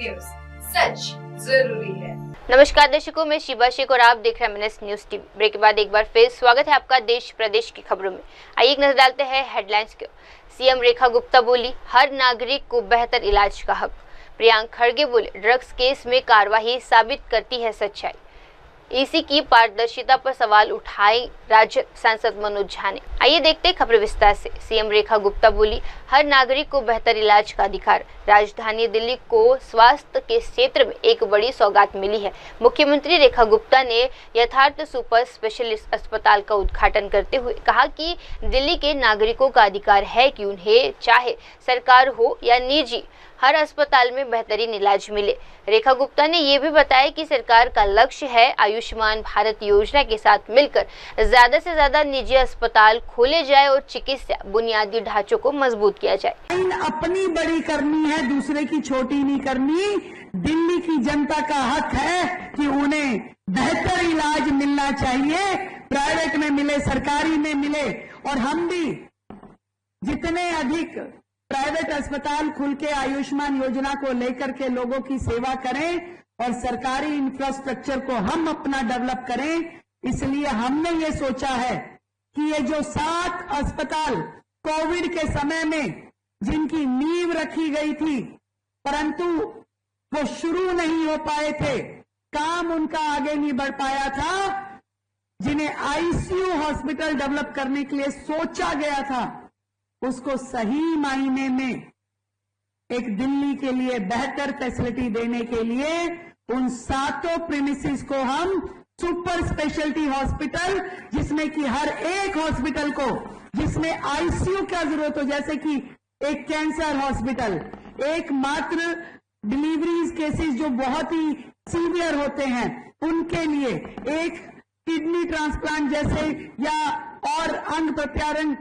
News, सच जरूरी है। नमस्कार दर्शकों, मैं शिबा शेख और आप देख रहे हैं MNS न्यूज टीवी। ब्रेक के बाद एक बार फिर स्वागत है आपका देश प्रदेश की खबरों में। आइए एक नजर डालते हैं हेडलाइंस की। सीएम रेखा गुप्ता बोली, हर नागरिक को बेहतर इलाज का हक। प्रियंका खड़गे बोले, ड्रग्स केस में कार्रवाई साबित करती है सच्चाई। ईसी की पारदर्शिता पर सवाल उठाए राजद सांसद मनोज झा ने। आइए देखते हैं खबर विस्तार से। सीएम रेखा गुप्ता बोली, हर नागरिक को बेहतर इलाज का अधिकार। राजधानी दिल्ली को स्वास्थ्य के क्षेत्र में एक बड़ी सौगात मिली है। मुख्यमंत्री रेखा गुप्ता ने यथार्थ सुपर स्पेशलिस्ट अस्पताल का उद्घाटन करते हुए कहा कि दिल्ली के नागरिकों का अधिकार है कि उन्हें चाहे सरकार हो या निजी, हर अस्पताल में बेहतरीन इलाज मिले। रेखा गुप्ता ने ये भी बताया कि सरकार का लक्ष्य है आयुष्मान भारत योजना के साथ मिलकर ज्यादा से ज्यादा निजी अस्पताल खोले जाए और चिकित्सा बुनियादी ढांचों को मजबूत किया जाए। अपनी बड़ी करनी है, दूसरे की छोटी नहीं करनी। दिल्ली की जनता का हक है कि उन्हें बेहतर इलाज मिलना चाहिए, प्राइवेट में मिले, सरकारी में मिले। और हम भी जितने अधिक प्राइवेट अस्पताल खुल के आयुष्मान योजना को लेकर के लोगों की सेवा करें और सरकारी इंफ्रास्ट्रक्चर को हम अपना डेवलप करें। इसलिए हमने ये सोचा है कि ये जो 7 अस्पताल कोविड के समय में जिनकी नींव रखी गई थी परंतु वो शुरू नहीं हो पाए थे, काम उनका आगे नहीं बढ़ पाया था, जिन्हें आईसीयू हॉस्पिटल डेवलप करने के लिए सोचा गया था, उसको सही मायने में एक दिल्ली के लिए बेहतर फैसिलिटी देने के लिए उन 7 प्रीमिसेस को हम सुपर स्पेशलिटी हॉस्पिटल, जिसमें कि हर एक हॉस्पिटल को जिसमें आईसीयू का जरूरत हो, जैसे कि एक कैंसर हॉस्पिटल, एक मात्र डिलीवरीज केसेस जो बहुत ही सीवियर होते हैं उनके लिए, एक किडनी ट्रांसप्लांट जैसे या और अंग प्रत्यारोपण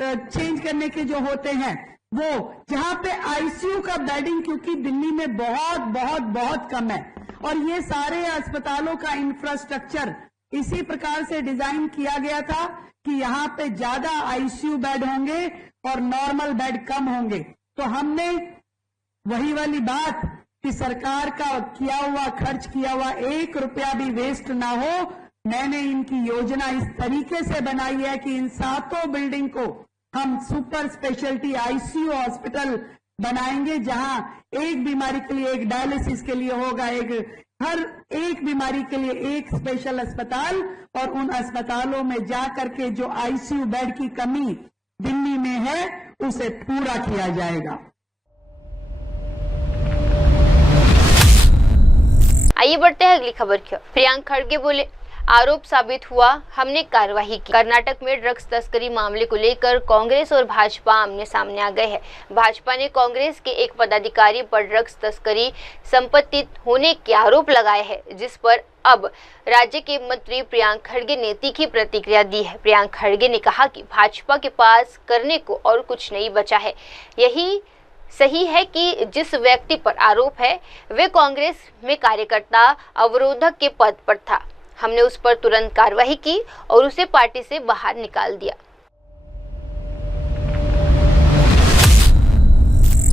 चेंज करने के जो होते हैं वो, जहां पे आईसीयू का बेडिंग क्योंकि दिल्ली में बहुत बहुत बहुत कम है। और ये सारे अस्पतालों का इंफ्रास्ट्रक्चर इसी प्रकार से डिजाइन किया गया था कि यहाँ पे ज्यादा आईसीयू बेड होंगे और नॉर्मल बेड कम होंगे। तो हमने वही वाली बात कि सरकार का किया हुआ, खर्च किया हुआ 1 रुपया भी वेस्ट ना हो, मैंने इनकी योजना इस तरीके से बनाई है कि इन 7 बिल्डिंग को हम सुपर स्पेशलिटी आईसीयू हॉस्पिटल बनाएंगे, जहां एक बीमारी के लिए एक डायलिसिस के लिए होगा, हर एक बीमारी के लिए एक स्पेशल अस्पताल, और उन अस्पतालों में जाकर के जो आईसीयू बेड की कमी दिल्ली में है उसे पूरा किया जाएगा। आइए बढ़ते हैं अगली खबर की ओर। प्रियंका खड़गे बोले, आरोप साबित हुआ, हमने कार्रवाई की। कर्नाटक में ड्रग्स तस्करी मामले को लेकर कांग्रेस और भाजपा आमने सामने आ गए हैं। भाजपा ने कांग्रेस के एक पदाधिकारी पर ड्रग्स तस्करी संपत्ति होने के आरोप लगाए हैं, जिस पर अब राज्य के मंत्री प्रियंका खड़गे ने तीखी प्रतिक्रिया दी है। प्रियंका खड़गे ने कहा कि भाजपा के पास करने को और कुछ नहीं बचा है। यही सही है कि जिस व्यक्ति पर आरोप है वे कांग्रेस में कार्यकर्ता अवरोधक के पद पर था। हमने उस पर तुरंत कार्रवाई की और उसे पार्टी से बाहर निकाल दिया।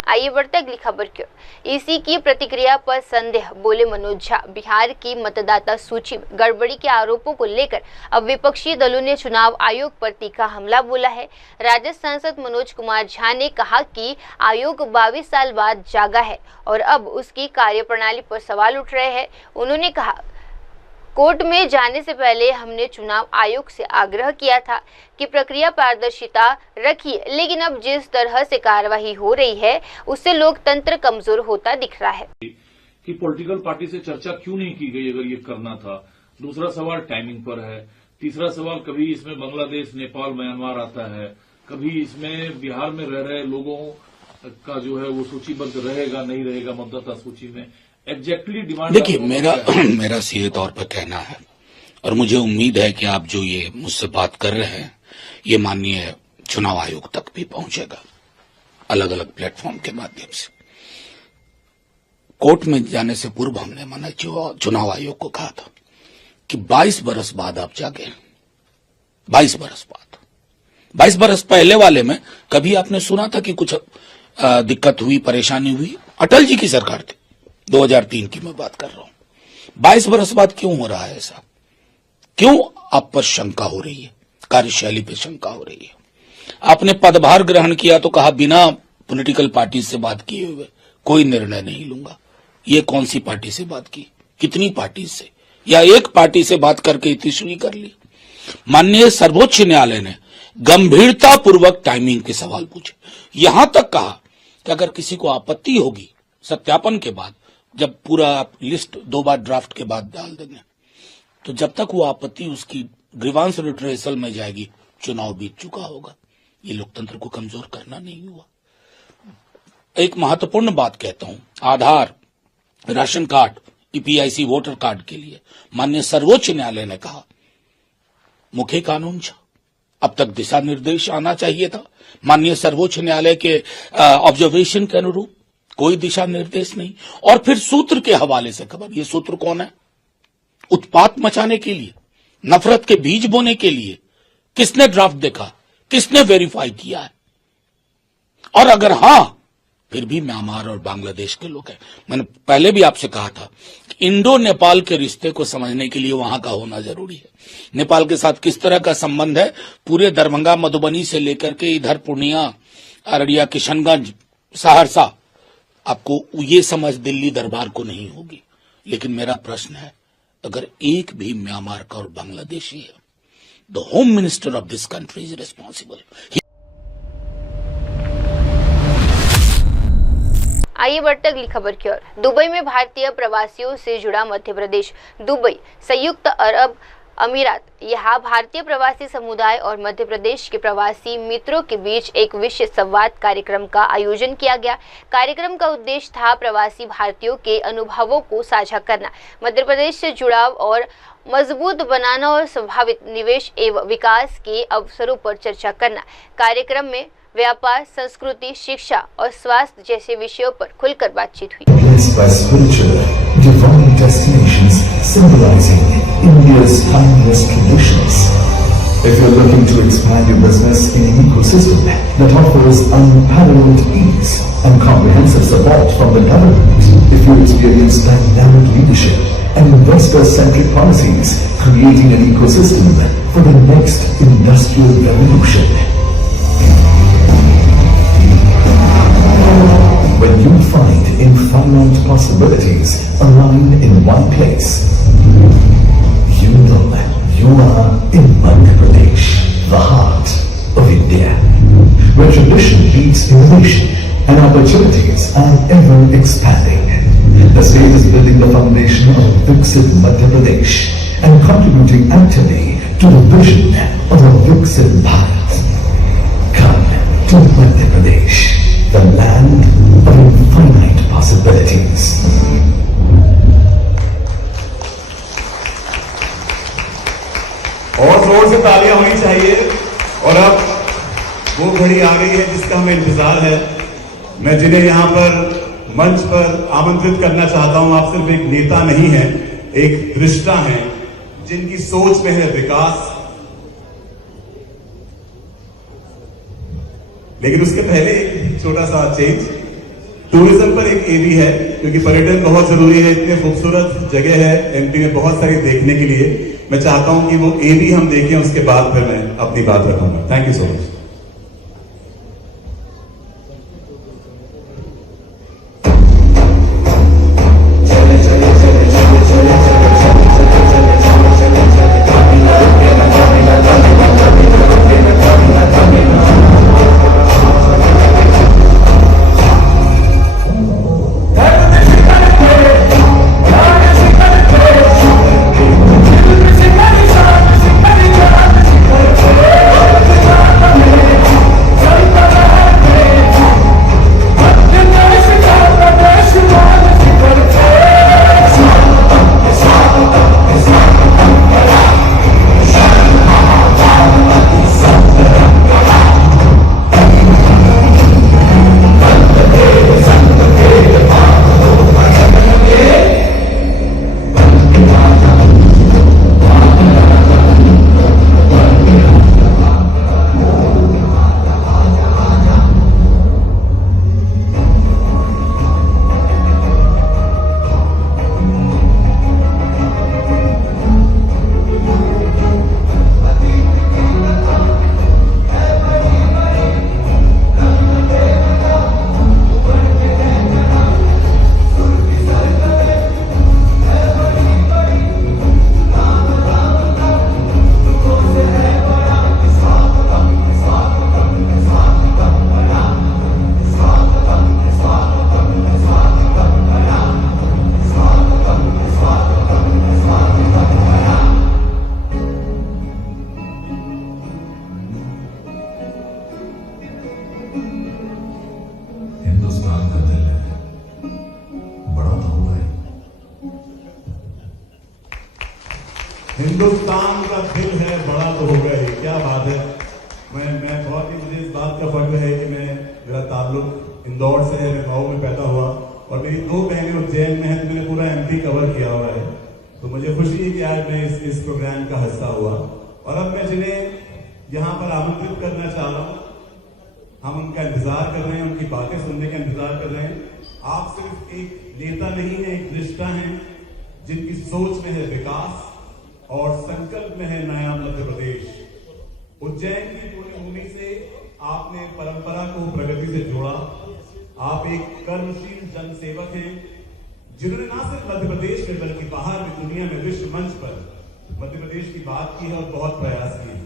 आइए बढ़ते अगली खबर की ओर। ईसी की प्रतिक्रिया पर संदेह, बोले मनोज झा। बिहार की मतदाता सूची में गड़बड़ी के आरोपों को लेकर अब विपक्षी दलों ने चुनाव आयोग पर तीखा हमला बोला है। राजद सांसद मनोज कुमार झा ने कहा कि आयोग 22 साल बाद जागा है और अब उसकी कार्यप्रणाली पर सवाल उठ रहे हैं। उन्होंने कहा, कोर्ट में जाने से पहले हमने चुनाव आयोग से आग्रह किया था कि प्रक्रिया पारदर्शिता रखिए, लेकिन अब जिस तरह से कार्रवाई हो रही है उससे लोकतंत्र कमजोर होता दिख रहा है। कि पॉलिटिकल पार्टी से चर्चा क्यों नहीं की गई अगर ये करना था। दूसरा सवाल टाइमिंग पर है। तीसरा सवाल, कभी इसमें बांग्लादेश, नेपाल, म्यांमार आता है, कभी इसमें बिहार में रह रहे लोगों का जो है वो सूचीबद्ध रहेगा नहीं रहेगा मतदाता सूची में। एग्जैक्टली डिमांड, देखिए मेरा सीधे तौर पर कहना है और मुझे उम्मीद है कि आप जो ये मुझसे बात कर रहे हैं ये माननीय चुनाव आयोग तक भी पहुंचेगा, अलग अलग प्लेटफॉर्म के माध्यम से। कोर्ट में जाने से पूर्व हमने माना चुनाव आयोग को कहा था कि 22 बरस बाद आप जागे। 22 बरस बाद, 22 बरस पहले वाले में कभी आपने सुना था कि कुछ दिक्कत हुई, परेशानी हुई? अटल जी की सरकार थी, 2003 की मैं बात कर रहा हूं। 22 बरस बाद क्यों हो रहा है ऐसा? क्यों आप पर शंका हो रही है, कार्यशैली पे शंका हो रही है? आपने पदभार ग्रहण किया तो कहा बिना पॉलिटिकल पार्टी से बात किए हुए कोई निर्णय नहीं लूंगा। ये कौन सी पार्टी से बात की, कितनी पार्टी से, या एक पार्टी से बात करके इतिश्री कर ली? माननीय सर्वोच्च न्यायालय ने गंभीरता पूर्वक टाइमिंग के सवाल पूछे, यहां तक कहा कि अगर किसी को आपत्ति होगी सत्यापन के बाद, जब पूरा लिस्ट 2 बार ड्राफ्ट के बाद डाल देंगे, तो जब तक वो आपत्ति उसकी ग्रीवांस रिट्रेसल में जाएगी, चुनाव बीत चुका होगा। ये लोकतंत्र को कमजोर करना नहीं हुआ। एक महत्वपूर्ण बात कहता हूं, Aadhaar, ration card, EPIC voter card के लिए माननीय सर्वोच्च न्यायालय ने कहा मुख्य कानून था, अब तक दिशा निर्देश आना चाहिए था। माननीय सर्वोच्च न्यायालय के ऑब्जर्वेशन के अनुरूप कोई दिशा निर्देश नहीं। और फिर सूत्र के हवाले से खबर, ये सूत्र कौन है? उत्पात मचाने के लिए, नफरत के बीज बोने के लिए। किसने ड्राफ्ट देखा, किसने वेरीफाई किया है? और अगर हां, फिर भी म्यांमार और बांग्लादेश के लोग हैं। मैंने पहले भी आपसे कहा था कि इंडो नेपाल के रिश्ते को समझने के लिए वहां का होना जरूरी है। नेपाल के साथ किस तरह का संबंध है, पूरे दरभंगा मधुबनी से लेकर के इधर पूर्णिया, अररिया, किशनगंज, सहरसा, आपको ये समझ दिल्ली दरबार को नहीं होगी। लेकिन मेरा प्रश्न है, अगर एक भी म्यांमार का और बांग्लादेशी है, the home minister of this country is responsible. आइए बढ़ते अगली खबर की ओर। दुबई में भारतीय प्रवासियों से जुड़ा मध्य प्रदेश, दुबई, संयुक्त अरब अमीरात, यहाँ भारतीय प्रवासी समुदाय और मध्य प्रदेश के प्रवासी मित्रों के बीच एक विशेष संवाद कार्यक्रम का आयोजन किया गया। कार्यक्रम का उद्देश्य था प्रवासी भारतीयों के अनुभवों को साझा करना, मध्य प्रदेश से जुड़ाव और मजबूत बनाना और संभावित निवेश एवं विकास के अवसरों पर चर्चा करना। कार्यक्रम में व्यापार, संस्कृति, शिक्षा और स्वास्थ्य जैसे विषयों पर खुलकर बातचीत हुई। India's timeless traditions. If you're looking to expand your business in an ecosystem that offers unparalleled ease and comprehensive support from the government, if you experience dynamic leadership and investor-centric policies, creating an ecosystem for the next industrial revolution. When you find infinite possibilities aligned in one place, you know you are in Madhya Pradesh, the heart of India, where tradition meets innovation and opportunities are ever expanding. The state is building the foundation of Viksit Madhya Pradesh and contributing actively to the vision of a Viksit Bharat. Come to Madhya Pradesh, the land of infinite possibilities. और जोर से तालियां होनी चाहिए। और अब वो घड़ी आ गई है जिसका हमें इंतजार है। मैं जिन्हें यहाँ पर मंच पर आमंत्रित करना चाहता हूं, आप सिर्फ एक नेता नहीं है, एक दृष्टा है जिनकी सोच में है विकास। लेकिन उसके पहले एक छोटा सा चेंज, टूरिज्म पर एक एवी है, क्योंकि पर्यटन बहुत जरूरी है। इतने खूबसूरत जगह है एमपी में, बहुत सारी देखने के लिए। मैं चाहता हूं कि वो एवी हम देखें, उसके बाद फिर मैं अपनी बात रखूंगा। Thank you so much. Hindustan का दिल है बड़ा तो होगा ही, क्या बात है। मैं बहुत ही, मुझे इस बात का फख्र है कि मेरा ताल्लुक इंदौर से है, मैं मऊ में पैदा हुआ और मेरी 2 बहनें उज्जैन में हैं, तो मैंने पूरा एमपी कवर किया हुआ है। तो मुझे खुशी है कि आज मैं इस प्रोग्राम का हिस्सा हुआ। और अब मैं जिन्हें यहाँ पर आमंत्रित करना चाह रहा हूँ, हम उनका इंतजार कर रहे हैं, उनकी बातें सुनने का इंतजार कर रहे हैं। आप सिर्फ एक नेता नहीं है, एक रिश्ता है जिनकी सोच में है विकास और संकल्प में है नया मध्य प्रदेश। उज्जैन की पुण्यभूमि से आपने परंपरा को प्रगति से जोड़ा। आप एक कर्मशील जनसेवक हैं जिन्होंने ना सिर्फ मध्य प्रदेश में बल्कि बाहर भी दुनिया में विश्व मंच पर मध्य प्रदेश की बात की है और बहुत प्रयास किए हैं।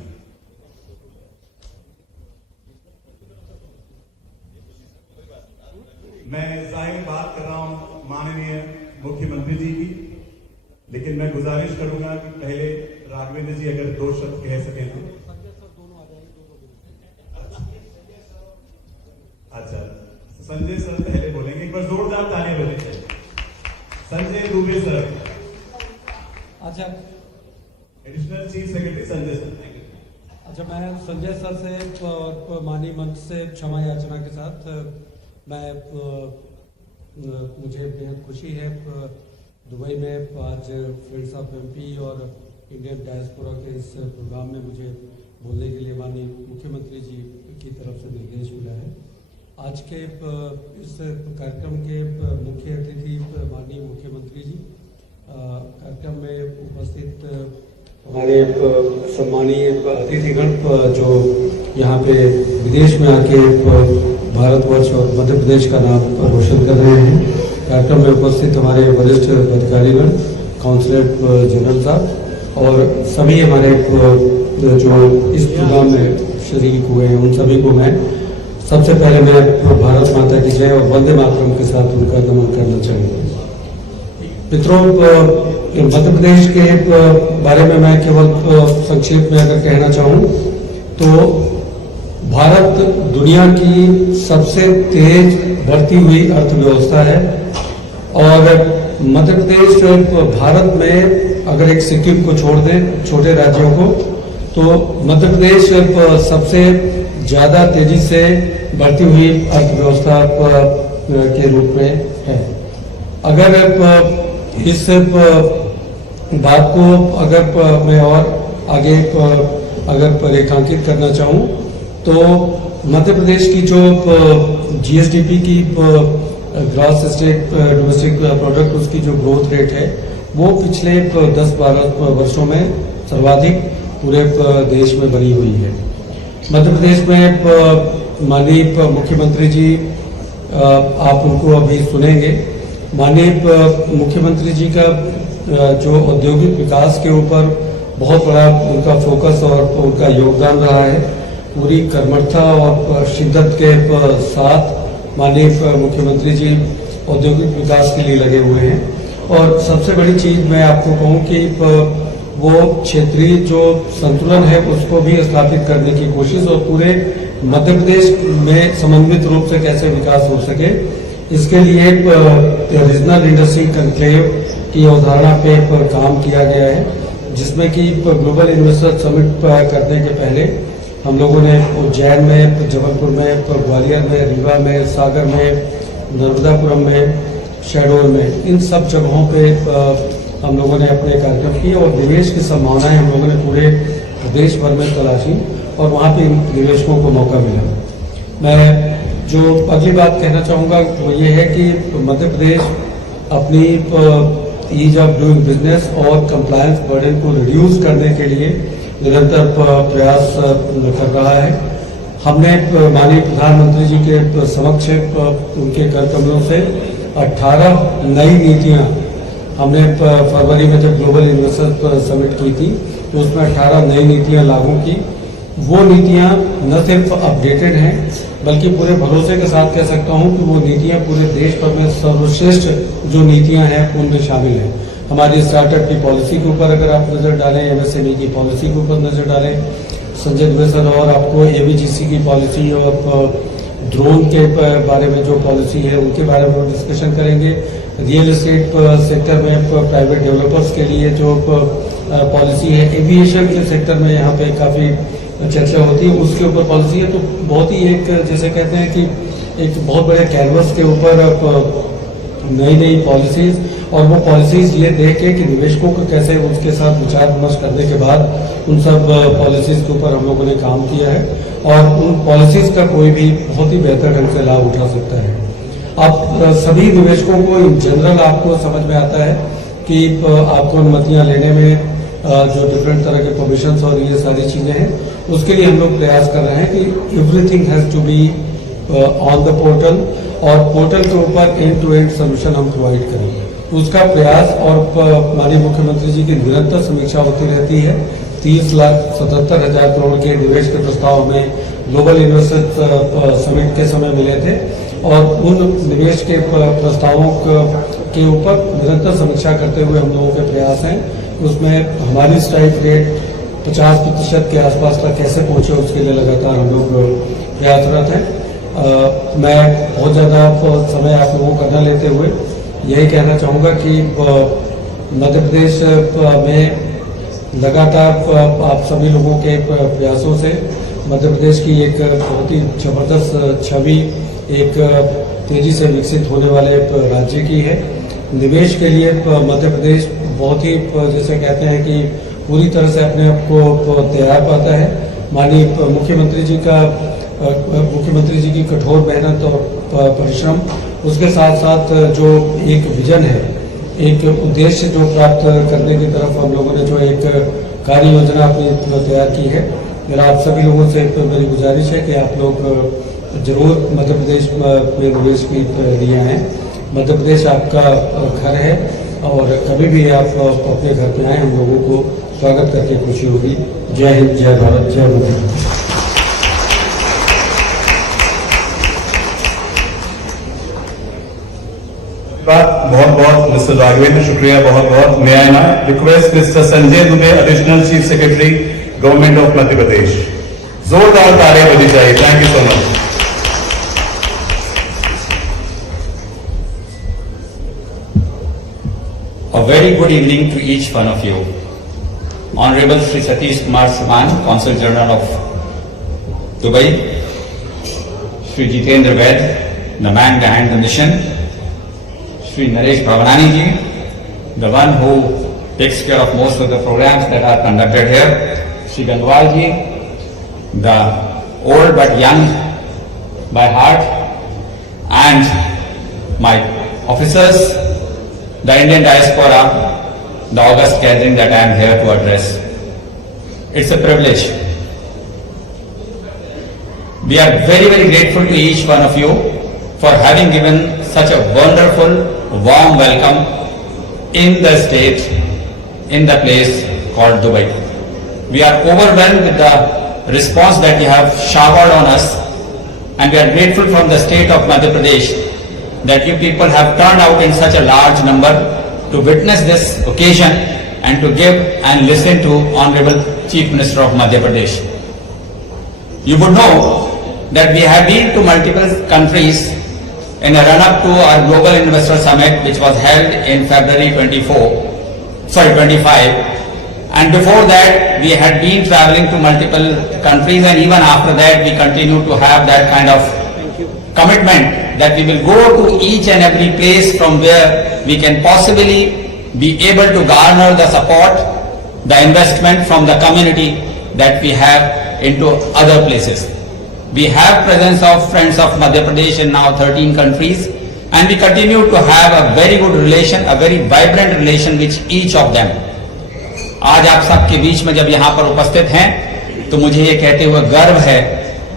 मैं जाहिर बात कर रहा हूं माननीय मुख्यमंत्री जी की, लेकिन मैं गुजारिश करूंगा कि पहले राघवेंद्र जी अगर 2 शब्द कह सकें तो। अच्छा, संजय सर पहले बोलेंगे, एक बार जोरदार तालियां बजनी चाहिए। संजय दुबे सर। अच्छा, additional chief secretary Sanjay sir. अच्छा, मैं संजय सर से और माननीय मंच से क्षमा याचना के साथ मुझे बेहद खुशी है दुबई में आज फ्रेंड्स ऑफ एमपी और इंडियन डायस्पोरा के इस प्रोग्राम में मुझे बोलने के लिए माननीय मुख्यमंत्री जी की तरफ से निर्देश मिला है। आज के इस कार्यक्रम के मुख्य अतिथि माननीय मुख्यमंत्री जी, कार्यक्रम में उपस्थित हमारे सम्मानीय अतिथिगण जो यहाँ पे विदेश में आके भारतवर्ष और मध्य प्रदेश का नाम रोशन कर रहे हैं। कार्यक्रम में उपस्थित हमारे वरिष्ठ अधिकारीगण, काउंसलर जनरल साहब और सभी हमारे जो इस प्रोग्राम में शरीक हुए हैं, उन सभी को मैं सबसे पहले मैं भारत माता की जय और वंदे मातरम के साथ उनका नमन करना चाहूँगा। मित्रों, मध्य प्रदेश के बारे में मैं केवल संक्षेप में अगर कहना चाहूँ तो भारत दुनिया की सबसे तेज बढ़ती हुई अर्थव्यवस्था है और मध्य प्रदेश भारत में अगर एक सिक्किम को छोड़ दें, छोटे राज्यों को, तो मध्य प्रदेश सबसे ज्यादा तेजी से बढ़ती हुई अर्थव्यवस्था के रूप में है। अगर इस बात को अगर मैं और आगे अगर रेखांकित करना चाहूँ तो मध्य प्रदेश की जो जीएसडीपी की ग्रॉस स्टेट डोमेस्टिक प्रोडक्ट उसकी जो ग्रोथ रेट है वो पिछले 10-12 वर्षों में सर्वाधिक पूरे देश में बनी हुई है। मध्य प्रदेश में माननीय मुख्यमंत्री जी, आप उनको अभी सुनेंगे, माननीय मुख्यमंत्री जी का जो औद्योगिक विकास के ऊपर बहुत बड़ा उनका फोकस और उनका योगदान रहा है। पूरी कर्मठता और शिद्दत के साथ माननीय मुख्यमंत्री जी औद्योगिक विकास के लिए लगे हुए हैं और सबसे बड़ी चीज मैं आपको कहूं कि वो क्षेत्रीय जो संतुलन है उसको भी स्थापित करने की कोशिश और पूरे मध्य प्रदेश में समन्वित रूप से कैसे विकास हो सके, इसके लिए रीजनल इंडस्ट्री कॉन्क्लेव की अवधारणा पे काम किया गया है, जिसमें कि ग्लोबल इन्वेस्टर समिट करने के पहले हम लोगों ने उज्जैन में, जबलपुर में, ग्वालियर में, रीवा में, सागर में, नर्मदापुरम में, शहडोल में, इन सब जगहों पे हम लोगों ने अपने कार्यक्रम किए और निवेश की संभावनाएं हम लोगों ने पूरे प्रदेश भर में तलाशी और वहाँ पे निवेशकों को मौका मिला। मैं जो अगली बात कहना चाहूँगा वो ये है कि मध्य प्रदेश अपनी ईज ऑफ डूइंग बिजनेस और कंप्लायंस बर्डन को रिड्यूस करने के लिए निरंतर प्रयास कर रहा है। हमने माननीय प्रधानमंत्री जी के समक्ष उनके कर कमलों से 18 नई नीतियां हमने फरवरी में जब ग्लोबल इन्वेस्टर समिट की थी तो उसमें 18 नई नीतियां लागू की। वो नीतियां न सिर्फ अपडेटेड हैं बल्कि पूरे भरोसे के साथ कह सकता हूं कि वो नीतियां पूरे देश भर में सर्वश्रेष्ठ जो नीतियां हैं उनमें शामिल हैं। हमारी स्टार्टअप की पॉलिसी के ऊपर अगर आप नजर डालें, एमएसएमई की पॉलिसी के ऊपर नजर डालें, संजय दुबे सर और आपको एबीजीसी की पॉलिसी और ड्रोन के बारे में जो पॉलिसी है उनके बारे में डिस्कशन करेंगे। रियल एस्टेट सेक्टर में प्राइवेट डेवलपर्स के लिए जो पॉलिसी है। एविएशन के सेक्टर में यहाँ पे काफ़ी चर्चा होती है, उसके ऊपर पॉलिसी है। तो बहुत ही एक जैसे कहते हैं कि एक बहुत बड़े कैनवस के ऊपर नई नई पॉलिसीज, और वो पॉलिसीज ये देख के कि निवेशकों को कैसे उसके साथ विचार विमर्श करने के बाद उन सब पॉलिसीज के ऊपर हम लोगों ने काम किया है, और उन पॉलिसीज का कोई भी बहुत ही बेहतर ढंग से लाभ उठा सकता है। अब सभी निवेशकों को इन जनरल आपको समझ में आता है कि आपको अनुमतियां लेने में जो डिफरेंट तरह के परमिशंस और ये सारी चीजें हैं, उसके लिए हम लोग प्रयास कर रहे हैं कि everything has to be on the portal, और पोर्टल के ऊपर एंड टू एंड सोल्यूशन हम प्रोवाइड करेंगे। उसका प्रयास और माननीय मुख्यमंत्री जी की निरंतर समीक्षा होती रहती है। 30,77,000 करोड़ के निवेश के प्रस्ताव में ग्लोबल इन्वेस्टर समिट के समय मिले थे, और उन निवेश के प्रस्तावों के ऊपर निरंतर समीक्षा करते हुए हम लोगों के प्रयास हैं। उसमें हमारी स्ट्राइक रेट 50% के आसपास तक कैसे पहुंचे, उसके लिए लगातार हम लोग प्रयासरत हैं। मैं बहुत ज़्यादा समय आप लोगों का न लेते हुए यही कहना चाहूँगा कि मध्य प्रदेश में लगातार आप सभी लोगों के प्रयासों से मध्य प्रदेश की एक बहुत ही जबरदस्त छवि एक तेजी से विकसित होने वाले राज्य की है। निवेश के लिए मध्य प्रदेश बहुत ही जैसे कहते हैं कि पूरी तरह से अपने आप को तैयार पाता है। माननीय मुख्यमंत्री जी की कठोर मेहनत और परिश्रम, उसके साथ साथ जो एक विजन है, एक उद्देश्य जो प्राप्त करने की तरफ हम लोगों ने जो एक कार्य योजना अपनी तैयार की है। मेरा आप सभी लोगों से मेरी गुजारिश है कि आप लोग जरूर मध्य प्रदेश में निवेश के लिए आएँ। मध्य प्रदेश आपका घर है, और कभी भी आप अपने घर पे आए, हम लोगों को स्वागत करके खुशी होगी। जय हिंद, जय भारत, जय मोदी। बहुत बहुत मिस्टर राघवेंद्र, शुक्रिया बहुत बहुत। May I now request mister Sanjay Dubey, additional chief secretary government of Madhya Pradesh. जोरदार तालियां बजनी चाहिए। Thank you so much. A very good evening to each one of you. Honorable Sri Satish Kumar Saman, Consul General of Dubai, Sri Jitendra Vaid, the man behind the mission, Sri Naresh Bhavanani ji, the one who takes care of most of the programs that are conducted here, Sri Gandwal ji, the old but young by heart, and my officers, the Indian diaspora, the august gathering that I am here to address. It's a privilege. We are very, very grateful to each one of you for having given such a wonderful, warm welcome in the state, in the place called Dubai. We are overwhelmed with the response that you have showered on us, and we are grateful from the state of Madhya Pradesh that you people have turned out in such a large number to witness this occasion and to give and listen to Honorable Chief Minister of Madhya Pradesh. You would know that we have been to multiple countries in a run-up to our Global Investor Summit, which was held in February 25, and before that we had been traveling to multiple countries, and even after that we continue to have that kind of commitment that we will go to each and every place from where we can possibly be able to garner the support, the investment from the community that we have into other places. We have presence of Friends of Madhya Pradesh in now 13 countries, and we continue to have a very good relation, a very vibrant relation with each of them. आज आप सबके बीच में जब यहाँ पर उपस्थित हैं तो मुझे ये कहते हुए गर्व है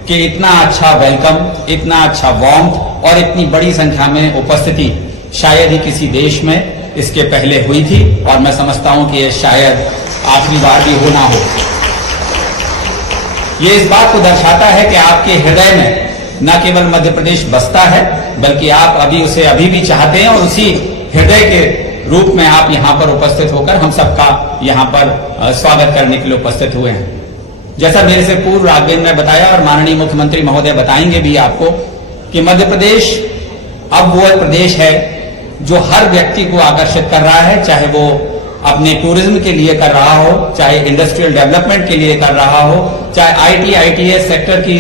कि इतना अच्छा वेलकम, इतना अच्छा वार्मथ और इतनी बड़ी संख्या में उपस्थिति शायद ही किसी देश में इसके पहले हुई थी, और मैं समझता हूं कि ये शायद आखिरी बार भी हो ना हो। ये इस बात को दर्शाता है कि आपके हृदय में न केवल मध्य प्रदेश बसता है, बल्कि आप अभी उसे अभी भी चाहते हैं, और उसी हृदय के रूप में आप यहाँ पर उपस्थित होकर हम सबका यहाँ पर स्वागत करने के लिए उपस्थित हुए हैं। जैसा मेरे से पूर्व राघवेंद्र ने बताया और माननीय मुख्यमंत्री महोदय बताएंगे भी आपको कि मध्य प्रदेश अब वो प्रदेश है जो हर व्यक्ति को आकर्षित कर रहा है, चाहे वो अपने टूरिज्म के लिए कर रहा हो, चाहे इंडस्ट्रियल डेवलपमेंट के लिए कर रहा हो, चाहे आईटी आईटीएस सेक्टर की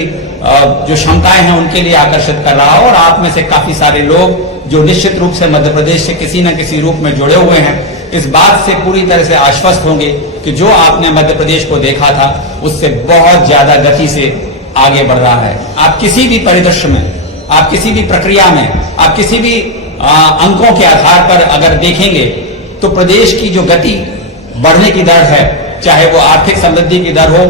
जो क्षमताएं हैं उनके लिए आकर्षित कर रहा हो। और आप में से काफी सारे लोग जो निश्चित रूप से मध्य प्रदेश से किसी न किसी रूप में जुड़े हुए हैं, इस बात से पूरी तरह से आश्वस्त होंगे कि जो आपने मध्य प्रदेश को देखा था उससे बहुत ज्यादा गति से आगे बढ़ रहा है। आप किसी भी परिदृश्य में, आप किसी भी प्रक्रिया में, आप किसी भी अंकों के आधार पर अगर देखेंगे तो प्रदेश की जो गति बढ़ने की दर है, चाहे वो आर्थिक समृद्धि की दर हो,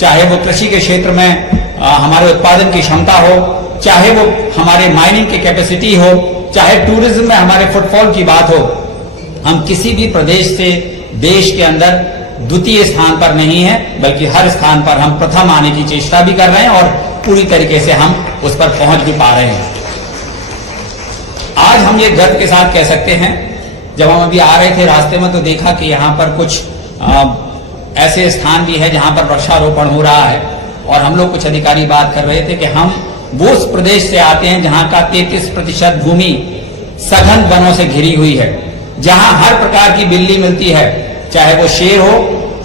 चाहे वो कृषि के क्षेत्र में हमारे उत्पादन की क्षमता हो, चाहे वो हमारे माइनिंग की कैपेसिटी हो, चाहे टूरिज्म में हमारे फुटफॉल की बात हो, हम किसी भी प्रदेश से देश के अंदर द्वितीय स्थान पर नहीं है, बल्कि हर स्थान पर हम प्रथम आने की चेष्टा भी कर रहे हैं और पूरी तरीके से हम उस पर पहुंच भी पा रहे हैं। आज हम ये गर्व के साथ कह सकते हैं, जब हम अभी आ रहे थे रास्ते में तो देखा कि यहाँ पर कुछ ऐसे स्थान भी है जहां पर वृक्षारोपण हो रहा है, और हम लोग कुछ अधिकारी बात कर रहे थे कि हम वो उस प्रदेश से आते हैं जहां का 33% भूमि सघन वनों से घिरी हुई है, जहां हर प्रकार की बिल्ली मिलती है, चाहे वो शेर हो,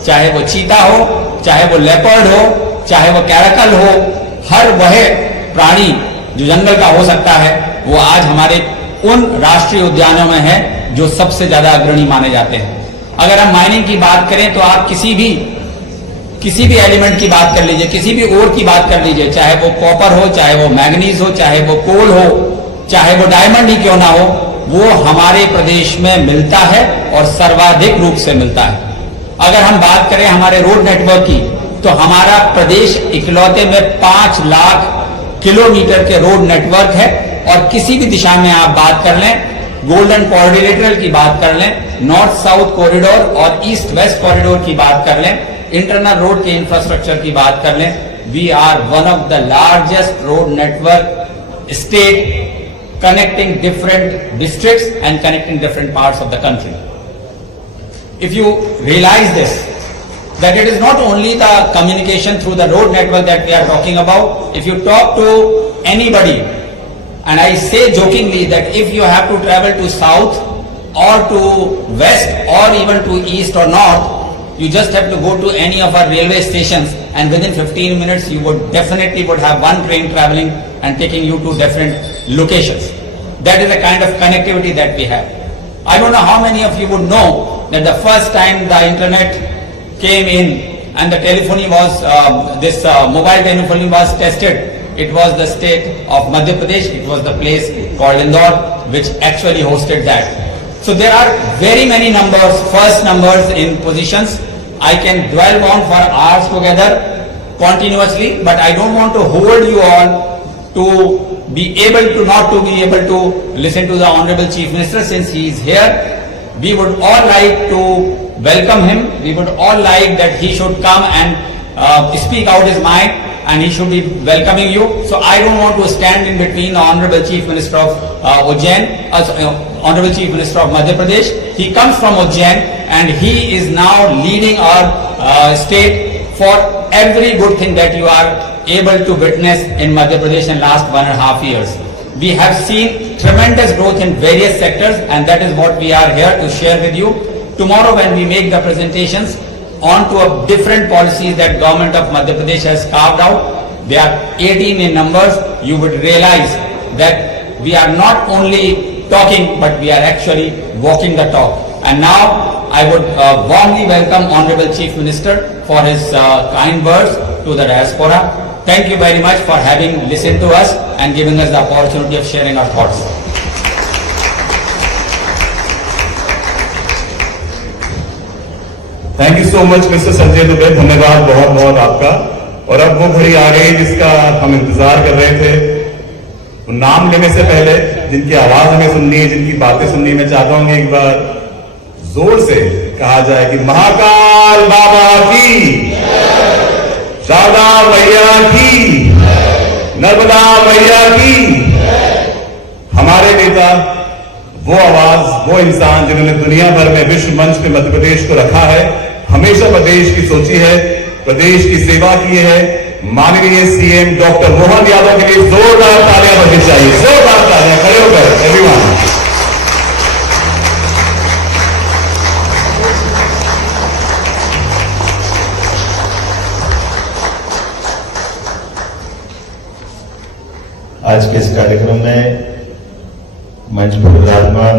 चाहे वो चीता हो, चाहे वो लेपर्ड हो, चाहे वो कैरकल हो, हर वह प्राणी जो जंगल का हो सकता है वो आज हमारे उन राष्ट्रीय उद्यानों में है जो सबसे ज्यादा अग्रणी माने जाते हैं। अगर हम माइनिंग की बात करें तो आप किसी भी एलिमेंट की बात कर लीजिए, किसी भी ओर की बात कर लीजिए, चाहे वो कॉपर हो, चाहे वो मैंगनीज हो, चाहे वो कोल हो, चाहे वो डायमंड ही क्यों ना हो, वो हमारे प्रदेश में मिलता है और सर्वाधिक रूप से मिलता है। अगर हम बात करें हमारे रोड नेटवर्क की तो हमारा प्रदेश इकलौते में 5 लाख किलोमीटर के रोड नेटवर्क है, और किसी भी दिशा में आप बात कर लें, गोल्डन क्वाड्रिलेटरल की बात कर लें, नॉर्थ साउथ कॉरिडोर और ईस्ट वेस्ट कॉरिडोर की बात कर लें, इंटरनल रोड के इंफ्रास्ट्रक्चर की बात कर लें, we are one of the largest road network state connecting different districts and connecting different parts of the country. If you realize this, that it is not only the communication through the road network that we are talking about. If you talk to anybody, and I say jokingly that if you have to travel to south or to west or even to east or north, you just have to go to any of our railway stations, and within 15 minutes you would definitely have one train traveling and taking you to different locations. That is the kind of connectivity that we have. I don't know how many of you would know that the first time the internet came in and the telephony was, mobile telephony was tested, it was the state of Madhya Pradesh, it was the place called Indore which actually hosted that. So there are very many numbers, first numbers in positions. I can dwell on for hours together continuously, but I don't want to hold you all to be able to not to be able to listen to the Honorable Chief Minister since he is here. We would all like to welcome him. We would all like that he should come and speak out his mind, and he should be welcoming you. So I don't want to stand in between the Honorable Chief Minister of Ujjain, Honorable Chief Minister of Madhya Pradesh. He comes from Ujjain and he is now leading our state for every good thing that you are able to witness in Madhya Pradesh in last 1.5 years. We have seen tremendous growth in various sectors, and that is what we are here to share with you. Tomorrow when we make the presentations on to a different policies that government of Madhya Pradesh has carved out, they are 18 in numbers, you would realize that we are not only talking but we are actually walking the talk. And now I would warmly welcome Honorable Chief Minister for his kind words to the diaspora. Thank you very much for having listened to us and giving us the opportunity of sharing our thoughts. Thank you so much mister Sanjay Dubey, धन्यवाद बहुत बहुत आपका। और अब वो घड़ी आ गई जिसका हम इंतजार कर रहे थे। नाम लेने से पहले जिनकी आवाज हमें सुननी है, जिनकी बातें सुननी है, मैं चाहता हूं कि एक बार जोर से कहा जाए कि महाकाल बाबा की, शारदा मैया की, नर्मदा मैया की। हमारे नेता, वो आवाज, वो इंसान जिन्होंने दुनिया भर में विश्व मंच पे मध्य प्रदेश को रखा है, हमेशा प्रदेश की सोची है, प्रदेश की सेवा की है, माननीय सीएम डॉक्टर मोहन यादव के लिए जोरदार तालियां बजनी चाहिए, जोरदार तालियां, खड़े होकर एवरीवन। आज के इस कार्यक्रम में मंच पर विराजमान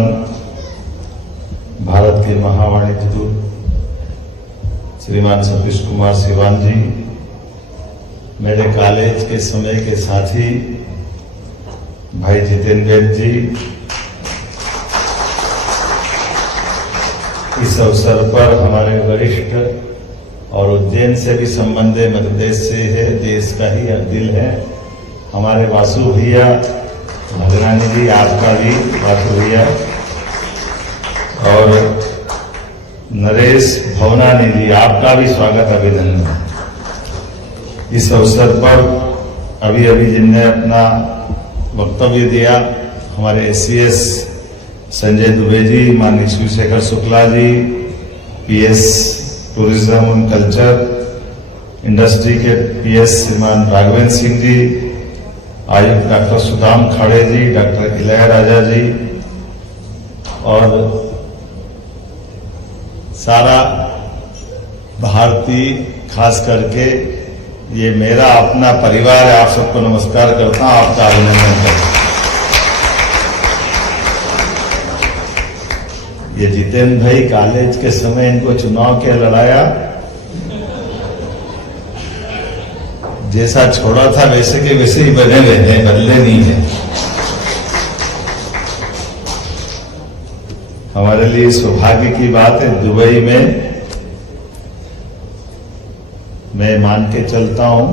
भारत के महावाणिज्य दूत श्रीमान सतीश कुमार सिवान जी, मेरे कॉलेज के समय के साथी भाई जितेंद्र जी, इस अवसर पर हमारे वरिष्ठ और उज्जैन से भी संबंध है, मध्य प्रदेश से है, देश का ही दिल है, हमारे वासु भैया, भगरानी जी, आपका भी वासु भैया, और नरेश भवनानी जी, आपका भी स्वागत अभिनंदन। इस अवसर पर अभी अभी जिनने अपना वक्तव्य दिया, हमारे एससीएस संजय दुबे जी, माननीय Shivshekhar Shukla ji, PS tourism and culture industry के पीएस श्रीमान राघवेंद्र सिंह जी, आयुक्त डॉक्टर सुदाम खाड़े जी, डॉक्टर इलैयाराजा जी और सारा भारतीय, खास करके ये मेरा अपना परिवार है, आप सबको नमस्कार करता हूं, आपका अभिनंदन करता हूं। ये जितेंद्र भाई कॉलेज के समय इनको चुनाव के लड़ाया, जैसा छोड़ा था वैसे के वैसे ही बने हुए हैं, बदले नहीं है। हमारे लिए सौभाग्य की बात है, दुबई में मैं मान के चलता हूं,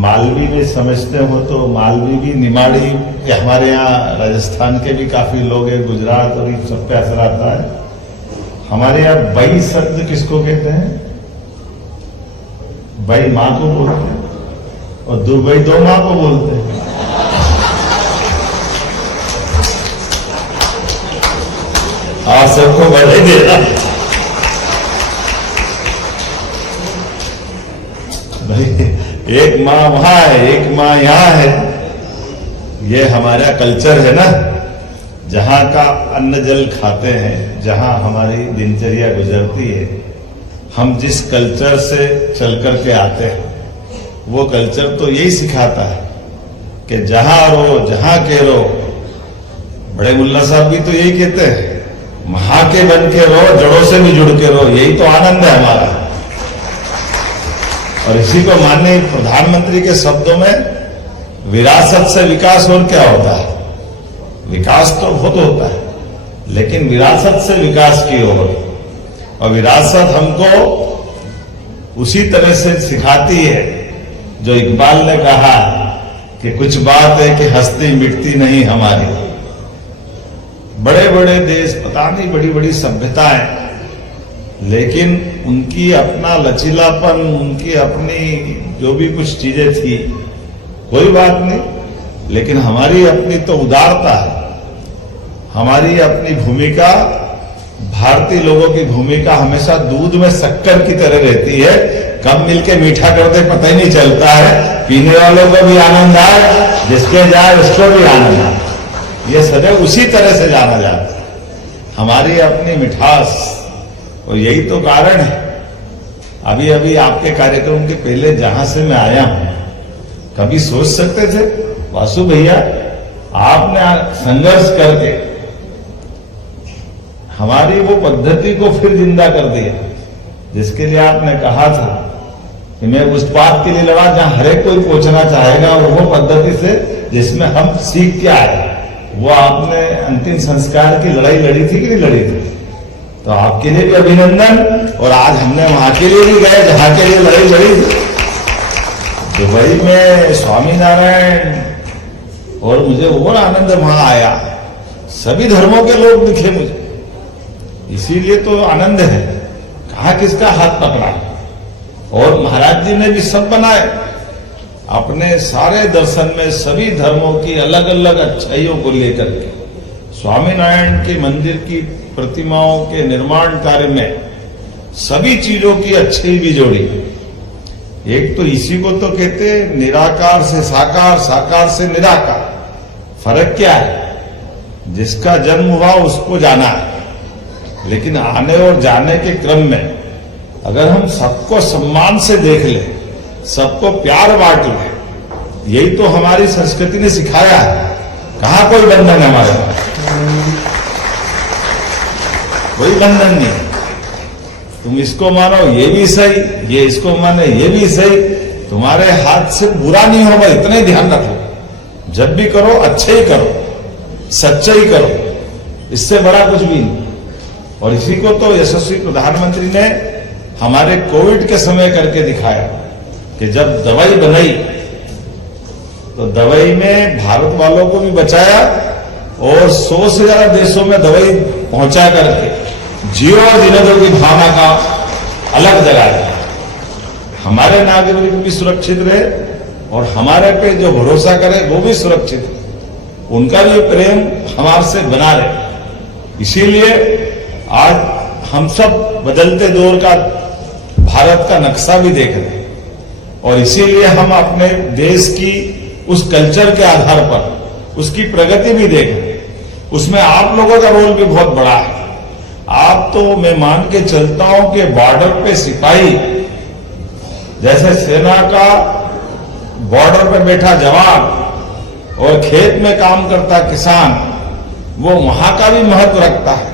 मालवी में समझते हो तो मालवी भी, निमाड़ी, हमारे यहाँ राजस्थान के भी काफी लोग हैं, गुजरात और इन सब पे असर आता है। हमारे यहाँ बई शब्द किसको कहते हैं? बई माँ को बोलते हैं और दुबई दो माँ को बोलते हैं। आप सबको बधाई देना। भाई एक माँ वहां है, एक माँ यहाँ है, ये हमारा कल्चर है ना, जहां का अन्न जल खाते हैं, जहां हमारी दिनचर्या गुजरती है, हम जिस कल्चर से चल करके आते हैं वो कल्चर तो यही सिखाता है कि जहां रहो, जहां के रहो। बड़े मुल्ला साहब भी तो यही कहते हैं, वहां के बन के रहो, जड़ों से भी जुड़ के रहो, यही तो आनंद है हमारा। और इसी को माननीय प्रधानमंत्री के शब्दों में विरासत से विकास और क्या होता है? विकास तो बहुत होता है, लेकिन विरासत से विकास की ओर, और विरासत हमको उसी तरह से सिखाती है जो इकबाल ने कहा कि कुछ बात है कि हस्ती मिटती नहीं हमारी। बड़े बड़े देश, पता नहीं बड़ी बड़ी सभ्यताएं, लेकिन उनकी अपना लचीलापन, उनकी अपनी जो भी कुछ चीजें थी, कोई बात नहीं, लेकिन हमारी अपनी तो उदारता है, हमारी अपनी भूमिका, भारतीय लोगों की भूमिका हमेशा दूध में शक्कर की तरह रहती है, कब मिलके मीठा कर दे पता ही नहीं चलता है, पीने वालों को भी आनंद आए, जिसके जाए उसको भी आनंद आए, ये सदैव उसी तरह से जाना जाता है, हमारी अपनी मिठास। और यही तो कारण है, अभी अभी आपके कार्यक्रम के पहले जहां से मैं आया हूं, कभी सोच सकते थे वासु भैया आपने संघर्ष करके हमारी वो पद्धति को फिर जिंदा कर दिया, जिसके लिए आपने कहा था कि मैं उस बात के लिए लड़ा जहां हर एक कोई पहुंचना चाहेगा, और वो पद्धति से जिसमें हम सीख के आए, वो आपने अंतिम संस्कार की लड़ाई लड़ी थी कि नहीं लड़ी थी? तो आपके लिए भी अभिनंदन। और आज हमने वहां के लिए भी गए जहां के लिए लड़ाई लड़ी थी, दुबई में स्वामी नारायण, और मुझे और आनंद वहां आया, सभी धर्मों के लोग दिखे मुझे, इसीलिए तो आनंद है। कहा किसका हाथ पकड़ा, और महाराज जी ने भी सब बनाए अपने सारे दर्शन में, सभी धर्मों की अलग अलग अच्छाइयों को लेकर के स्वामीनारायण के मंदिर की प्रतिमाओं के निर्माण कार्य में सभी चीजों की अच्छी भी जोड़ी। एक तो इसी को तो कहते हैं निराकार से साकार, साकार से निराकार। फर्क क्या है? जिसका जन्म हुआ उसको जाना है, लेकिन आने और जाने के क्रम में अगर हम सबको सम्मान से देख लें, सबको प्यार बांट लें, यही तो हमारी संस्कृति ने सिखाया है। कहां कोई बंधन है हमारे पास? कोई बंधन नहीं। तुम इसको मानो ये भी सही, ये इसको माने ये भी सही, तुम्हारे हाथ से बुरा नहीं होगा, इतना ही ध्यान रखो। जब भी करो अच्छे ही करो, सच्चे ही करो, इससे बड़ा कुछ भी नहीं। और इसी को तो यशस्वी प्रधानमंत्री ने हमारे कोविड के समय करके दिखाया कि जब दवाई बनाई तो दवाई में भारत वालों को भी बचाया और 100 से ज्यादा देशों में दवाई पहुंचा करके जियो और जीने दो की भावना का अलग जगाया। हमारे नागरिक भी सुरक्षित रहे और हमारे पे जो भरोसा करे वो भी सुरक्षित रहे, उनका भी प्रेम हमारे से बना रहे। इसीलिए आज हम सब बदलते दौर का भारत का नक्शा भी देख रहे हैं और इसीलिए हम अपने देश की उस कल्चर के आधार पर उसकी प्रगति भी देख रहे हैं। उसमें आप लोगों का रोल भी बहुत बड़ा है। आप तो मैं मान के चलता हूं कि बॉर्डर पे सिपाही जैसे सेना का बॉर्डर पे बैठा जवान और खेत में काम करता किसान, वो वहां का भी महत्व रखता है।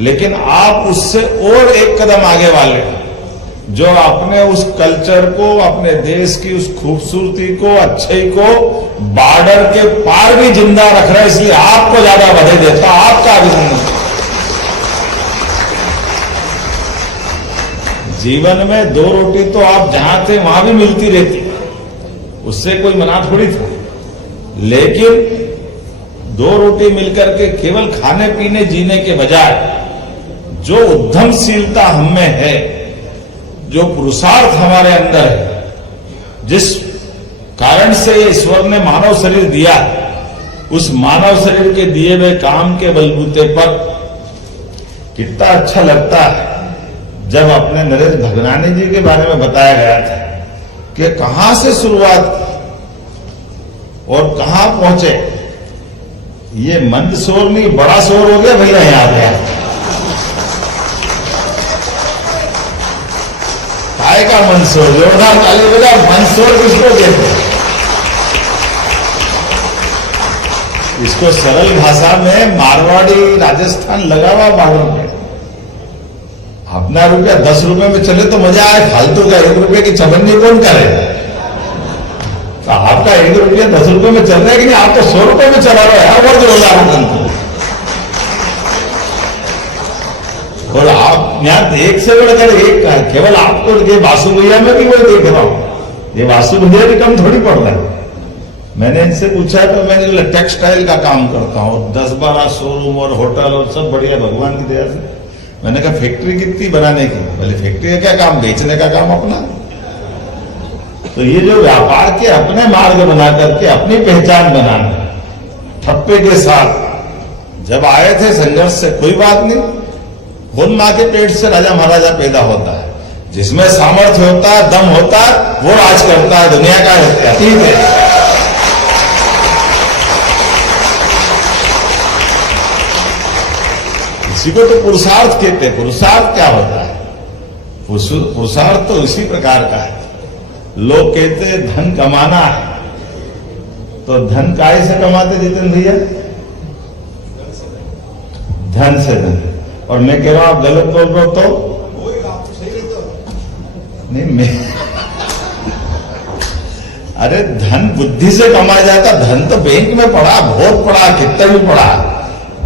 लेकिन आप उससे और एक कदम आगे वाले जो अपने उस कल्चर को, अपने देश की उस खूबसूरती को, अच्छाई को बॉर्डर के पार भी जिंदा रख रहे हैं। इसलिए आपको ज्यादा बधाई देता, आपका अभिनंदन। जीवन में 2 रोटी तो आप जहां थे वहां भी मिलती रहती, उससे कोई मना थोड़ी था। लेकिन 2 रोटी मिलकर के केवल खाने पीने जीने के बजाय जो उद्यमशीलता हम में है, जो पुरुषार्थ हमारे अंदर है, जिस कारण से ईश्वर ने मानव शरीर दिया, उस मानव शरीर के दिए हुए काम के बलबूते पर कितना अच्छा लगता है जब अपने नरेश भगनानी जी के बारे में बताया गया था कि कहां से शुरुआत और कहां पहुंचे। ये मंद शोर नहीं, बड़ा शोर हो गया भैया यहां पे। काय का मंदशोर, जोरदार ताली बजा। मंदशोर किसको कहते हैं? इसको सरल भाषा में मारवाड़ी राजस्थान लगा हुआ बॉर्डर पे। अपना रुपया 10 रुपए में चले तो मजा आए, फालतू का 1 रुपये की चवन्नी कौन करे? तो आपका 1 रुपया 10 रुपए में चल रहा है कि नहीं? आप तो 100 रुपए में चला रहे हैं। और जोरदार। और आप यहाँ एक से बढ़कर एक, केवल आपको ये वासु भैया में भी वही देख रहा हूं। ये वासु भैया भी कम थोड़ी पड़ रहा है। मैंने इनसे पूछा तो मैंने टेक्सटाइल का काम करता हूँ, 10-12 शोरूम और होटल और सब बढ़िया भगवान की दया से। मैंने कहा फैक्ट्री कितनी बनाने की? बोले फैक्ट्री का क्या काम, बेचने का काम अपना। तो ये जो व्यापार के अपने मार्ग बना करके अपनी पहचान बनाना, ठप्पे के साथ जब आए थे संघर्ष से, कोई बात नहीं। खुद मां के पेट से राजा महाराजा पैदा होता है, जिसमें सामर्थ्य होता है, दम होता है, वो राज करता है, दुनिया का होता है। ठीक है। इसी को तो पुरुषार्थ कहते हैं। पुरुषार्थ क्या होता है? पुरुषार्थ तो इसी प्रकार का है। लोग कहते हैं धन कमाना है, तो धन काहे से कमाते जितेंद्र भैया? धन से धन। और मैं कह रहा हूं आप गलत बोल रहे हो तो नहीं, मैं अरे धन बुद्धि से कमाया जाता। धन तो बैंक में पड़ा, बहुत पड़ा, कितना भी पड़ा।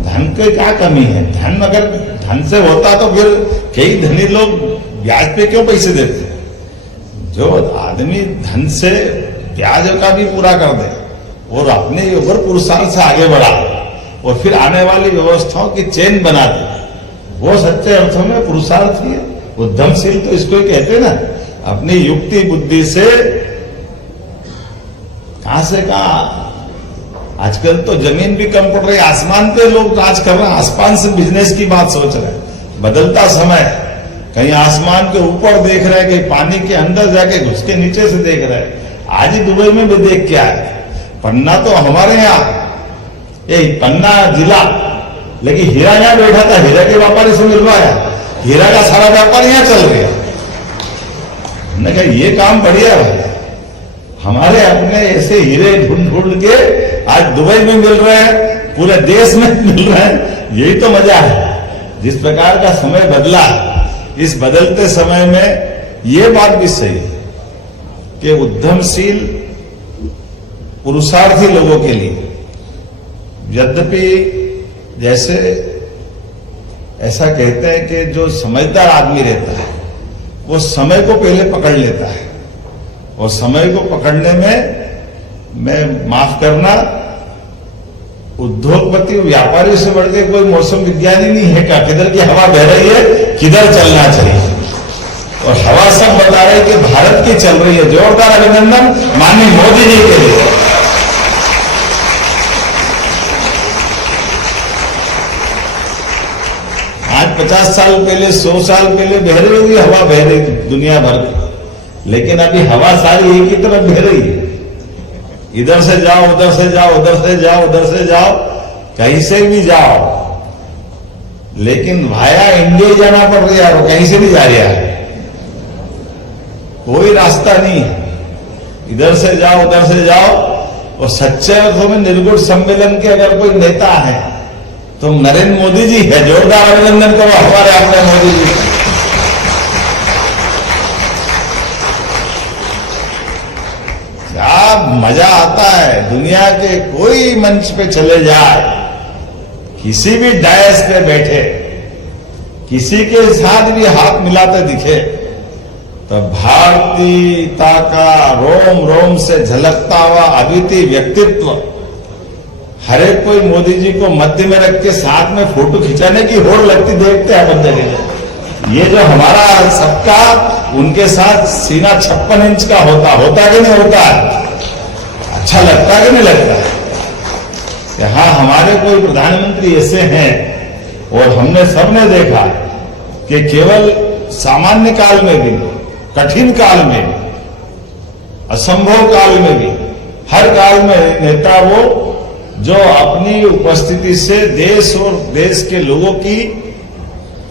धन की क्या कमी है? धन अगर धन से होता तो फिर कई धनी लोग ब्याज पे क्यों पैसे देते? जो आदमी धन से ब्याज का भी पूरा कर दे और अपने ऊपर पुरुषार्थ से आगे बढ़ा और फिर आने वाली व्यवस्थाओं की चेन बना दे, वो सच्चे अर्थों में पुरुषार्थ ही है। उद्यमशील तो इसको ही कहते हैं ना। अपनी युक्ति बुद्धि से कहां से कहां। आजकल तो जमीन भी कम पड़ रही, आसमान पे लोग राज कर रहे हैं। आसमान से बिजनेस की बात सोच रहे हैं। बदलता समय, कहीं आसमान के ऊपर देख रहे हैं, कहीं पानी के अंदर जाके घुस के नीचे से देख रहे हैं। आज ही दुबई में भी देख के आए। पन्ना तो हमारे यहाँ, ये पन्ना जिला, लेकिन हीरा यहां बैठा था, हीरा के व्यापारी से मिलवाया। हीरा का सारा व्यापार यहां चल गया। मैंने कहा ये काम बढ़िया है। हमारे अपने ऐसे हीरे ढूंढ ढूंढ के आज दुबई में मिल रहे हैं, पूरे देश में मिल रहे हैं। यही तो मजा है। जिस प्रकार का समय बदला, इस बदलते समय में ये बात भी सही है कि उद्यमशील पुरुषार्थी लोगों के लिए, यद्यपि जैसे ऐसा कहते हैं कि जो समझदार आदमी रहता है वो समय को पहले पकड़ लेता है, और समय को पकड़ने में, मैं माफ करना, उद्योगपति व्यापारी से बढ़ के कोई मौसम विज्ञानी नहीं है का किधर की हवा बह रही है, किधर चलना चाहिए। और हवा सब बता रहे कि भारत की चल रही है। जोरदार अभिनंदन माननीय मोदी जी के लिए। आज 50 साल पहले, 100 साल पहले बह रही होगी हवा, बह रही दुनिया भर की, लेकिन अभी हवा सारी एक ही तरफ बह रही है। इधर से जाओ, उधर से जाओ, उधर से जाओ, उधर से जाओ, कहीं से भी जाओ, लेकिन वाया इंडिया जाना पड़ रहा है, वो कहीं से नहीं जा रहा है, कोई रास्ता नहीं है। इधर से जाओ, उधर से जाओ। और सच्चे अर्थों में निर्गुण सम्मेलन के अगर कोई नेता है तो नरेंद्र मोदी जी है। जोरदार अभिनंदन करो हमारे अपने मोदी जी। क्या मजा आता है। दुनिया के कोई मंच पे चले जाए, किसी भी डायस पे बैठे, किसी के साथ भी हाथ मिलाते दिखे, तो भारतीयता का रोम रोम से झलकता हुआ अद्वितीय व्यक्तित्व, हर एक कोई मोदी जी को मध्य में रख के साथ में फोटो खिंचाने की होड़ लगती देखते हैं बंदे के लिए। ये जो हमारा सबका उनके साथ सीना 56 इंच का होता कि नहीं होता, अच्छा लगता कि नहीं लगता कि हाँ हमारे कोई प्रधानमंत्री ऐसे हैं। और हमने सबने देखा कि केवल सामान्य काल में भी, कठिन काल में भी, असंभव काल में भी, हर काल में नेता वो जो अपनी उपस्थिति से देश और देश के लोगों की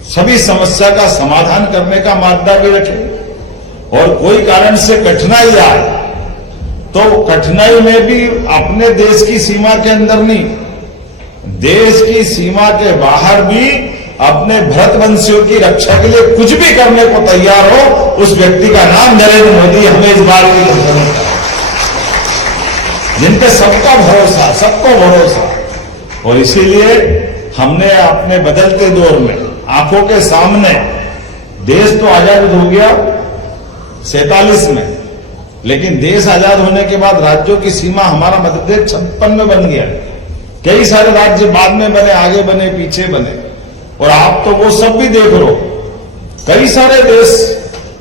सभी समस्या का समाधान करने का मादा भी रखे। और कोई कारण से कठिनाई आए तो कठिनाई में भी अपने देश की सीमा के अंदर नहीं, देश की सीमा के बाहर भी अपने भरतवंशियों की रक्षा के लिए कुछ भी करने को तैयार हो, उस व्यक्ति का नाम नरेंद्र मोदी हमें इस बार की, जिनपे सबका भरोसा, सबको भरोसा। और इसीलिए हमने अपने बदलते दौर में आंखों के सामने, देश तो आजाद हो गया 47 में, लेकिन देश आजाद होने के बाद राज्यों की सीमा हमारा मध्य प्रदेश 56 में बन गया। कई सारे राज्य बाद में बने, आगे बने, पीछे बने, और आप तो वो सब भी देख लो। कई सारे देश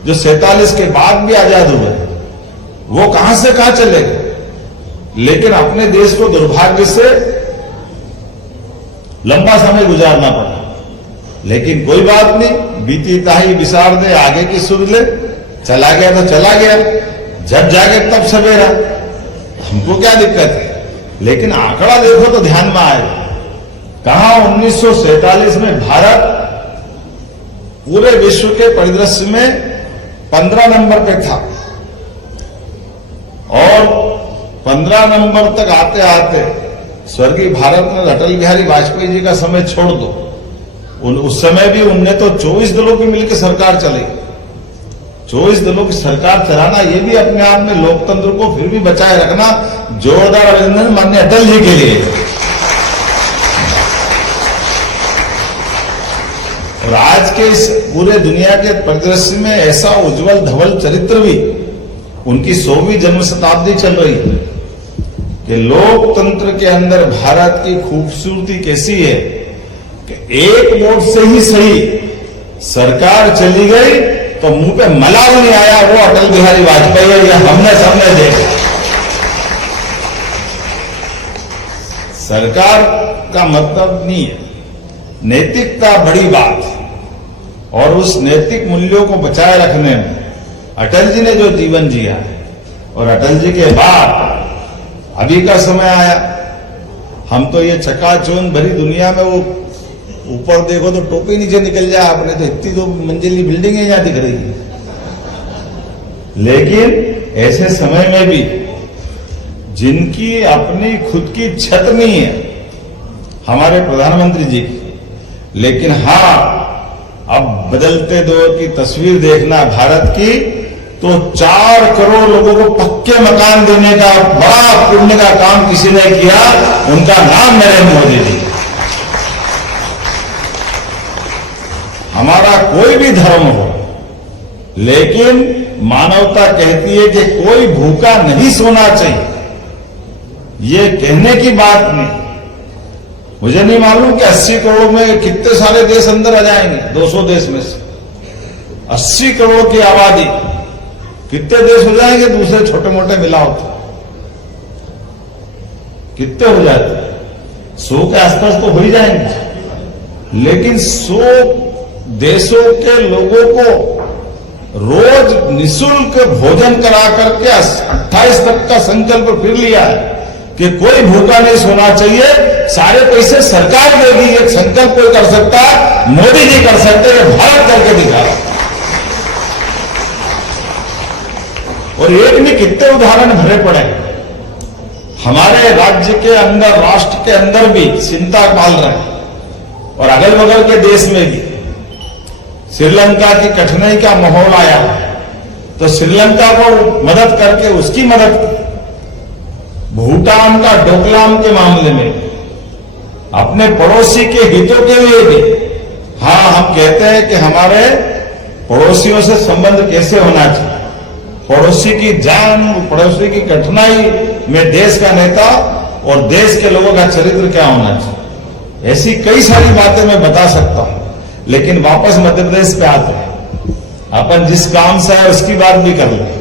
जो 47 के बाद भी आजाद हुए, वो कहां से कहां चले गए। लेकिन अपने देश को दुर्भाग्य से लंबा समय गुजारना पड़ा, लेकिन कोई बात नहीं, बीती ताही विसार दे, आगे की सुध ले, चला गया तो चला गया, जब जागे तब सवेरा, हमको क्या दिक्कत है। लेकिन आंकड़ा देखो तो ध्यान में आए, कहा 1947 में भारत पूरे विश्व के परिदृश्य में 15 नंबर पे था, और 15 नंबर तक आते आते स्वर्गीय भारत में अटल बिहारी वाजपेयी जी का समय छोड़ दो, उस समय भी उनने तो 24 दलों की मिलकर सरकार चलाई। 24 दलों की सरकार चलाना, ये भी अपने आप में लोकतंत्र को फिर भी बचाए रखना। जोरदार अभिनंदन माननीय अटल जी के लिए। और आज के इस पूरे दुनिया के परिदृश्य में ऐसा उज्जवल धवल चरित्र भी, उनकी 100वीं जन्म शताब्दी चल रही है, कि लोकतंत्र के अंदर भारत की खूबसूरती कैसी है कि एक वोट से ही सही सरकार चली गई तो मुंह पे मलाल नहीं आया, वो अटल बिहारी वाजपेयी है। यह हमने सबने देखा। सरकार का मतलब नहीं है, नैतिकता बड़ी बात, और उस नैतिक मूल्यों को बचाए रखने में अटल जी ने जो जीवन जिया है, और अटल जी के बाद अभी का समय आया, हम तो ये चकाचौंध भरी दुनिया में, वो ऊपर देखो तो टोपी नीचे निकल जाए आपने, तो इतनी तो मंजिली बिल्डिंगें यहां दिख रही है। लेकिन ऐसे समय में भी जिनकी अपनी खुद की छत नहीं है, हमारे प्रधानमंत्री जी की, लेकिन हाँ, अब बदलते दौर की तस्वीर देखना भारत की, तो 4 करोड़ लोगों को पक्के मकान देने का बड़ा पुण्य का काम किसी ने किया, उनका नाम नरेंद्र मोदी जी। हमारा कोई भी धर्म हो, लेकिन मानवता कहती है कि कोई भूखा नहीं सोना चाहिए। ये कहने की बात नहीं। मुझे नहीं मालूम कि 80 करोड़ में कितने सारे देश अंदर आ जाएंगे, 200 देश में से 80 करोड़ की आबादी, कितने देश हो जाएंगे दूसरे छोटे मोटे मिलाओ तो कितने हो जाते? 100 के आसपास तो हो ही जाएंगे। लेकिन 100 देशों के लोगों को रोज निःशुल्क भोजन करा करके 28 तक का संकल्प फिर लिया है कि कोई भूखा नहीं सोना चाहिए। सारे पैसे सरकार देगी, एक संकल्प कोई कर सकता है, मोदी जी कर सकते हैं, भारत करके दिखा। और एक नहीं कितने उदाहरण भरे पड़े। हमारे राज्य के अंदर, राष्ट्र के अंदर भी चिंता पाल रहे हैं और अगल बगल के देश में भी। श्रीलंका की कठिनाई का माहौल आया तो श्रीलंका को मदद करके उसकी मदद की। भूटान का डोकलाम के मामले में अपने पड़ोसी के हितों के लिए भी, हाँ, हम कहते हैं कि हमारे पड़ोसियों से संबंध कैसे होना चाहिए, पड़ोसी की जान, पड़ोसी की कठिनाई में देश का नेता और देश के लोगों का चरित्र क्या होना चाहिए। ऐसी कई सारी बातें मैं बता सकता हूं, लेकिन वापस मध्य प्रदेश पे आते हैं। अपन जिस काम से है उसकी बात भी कर लें।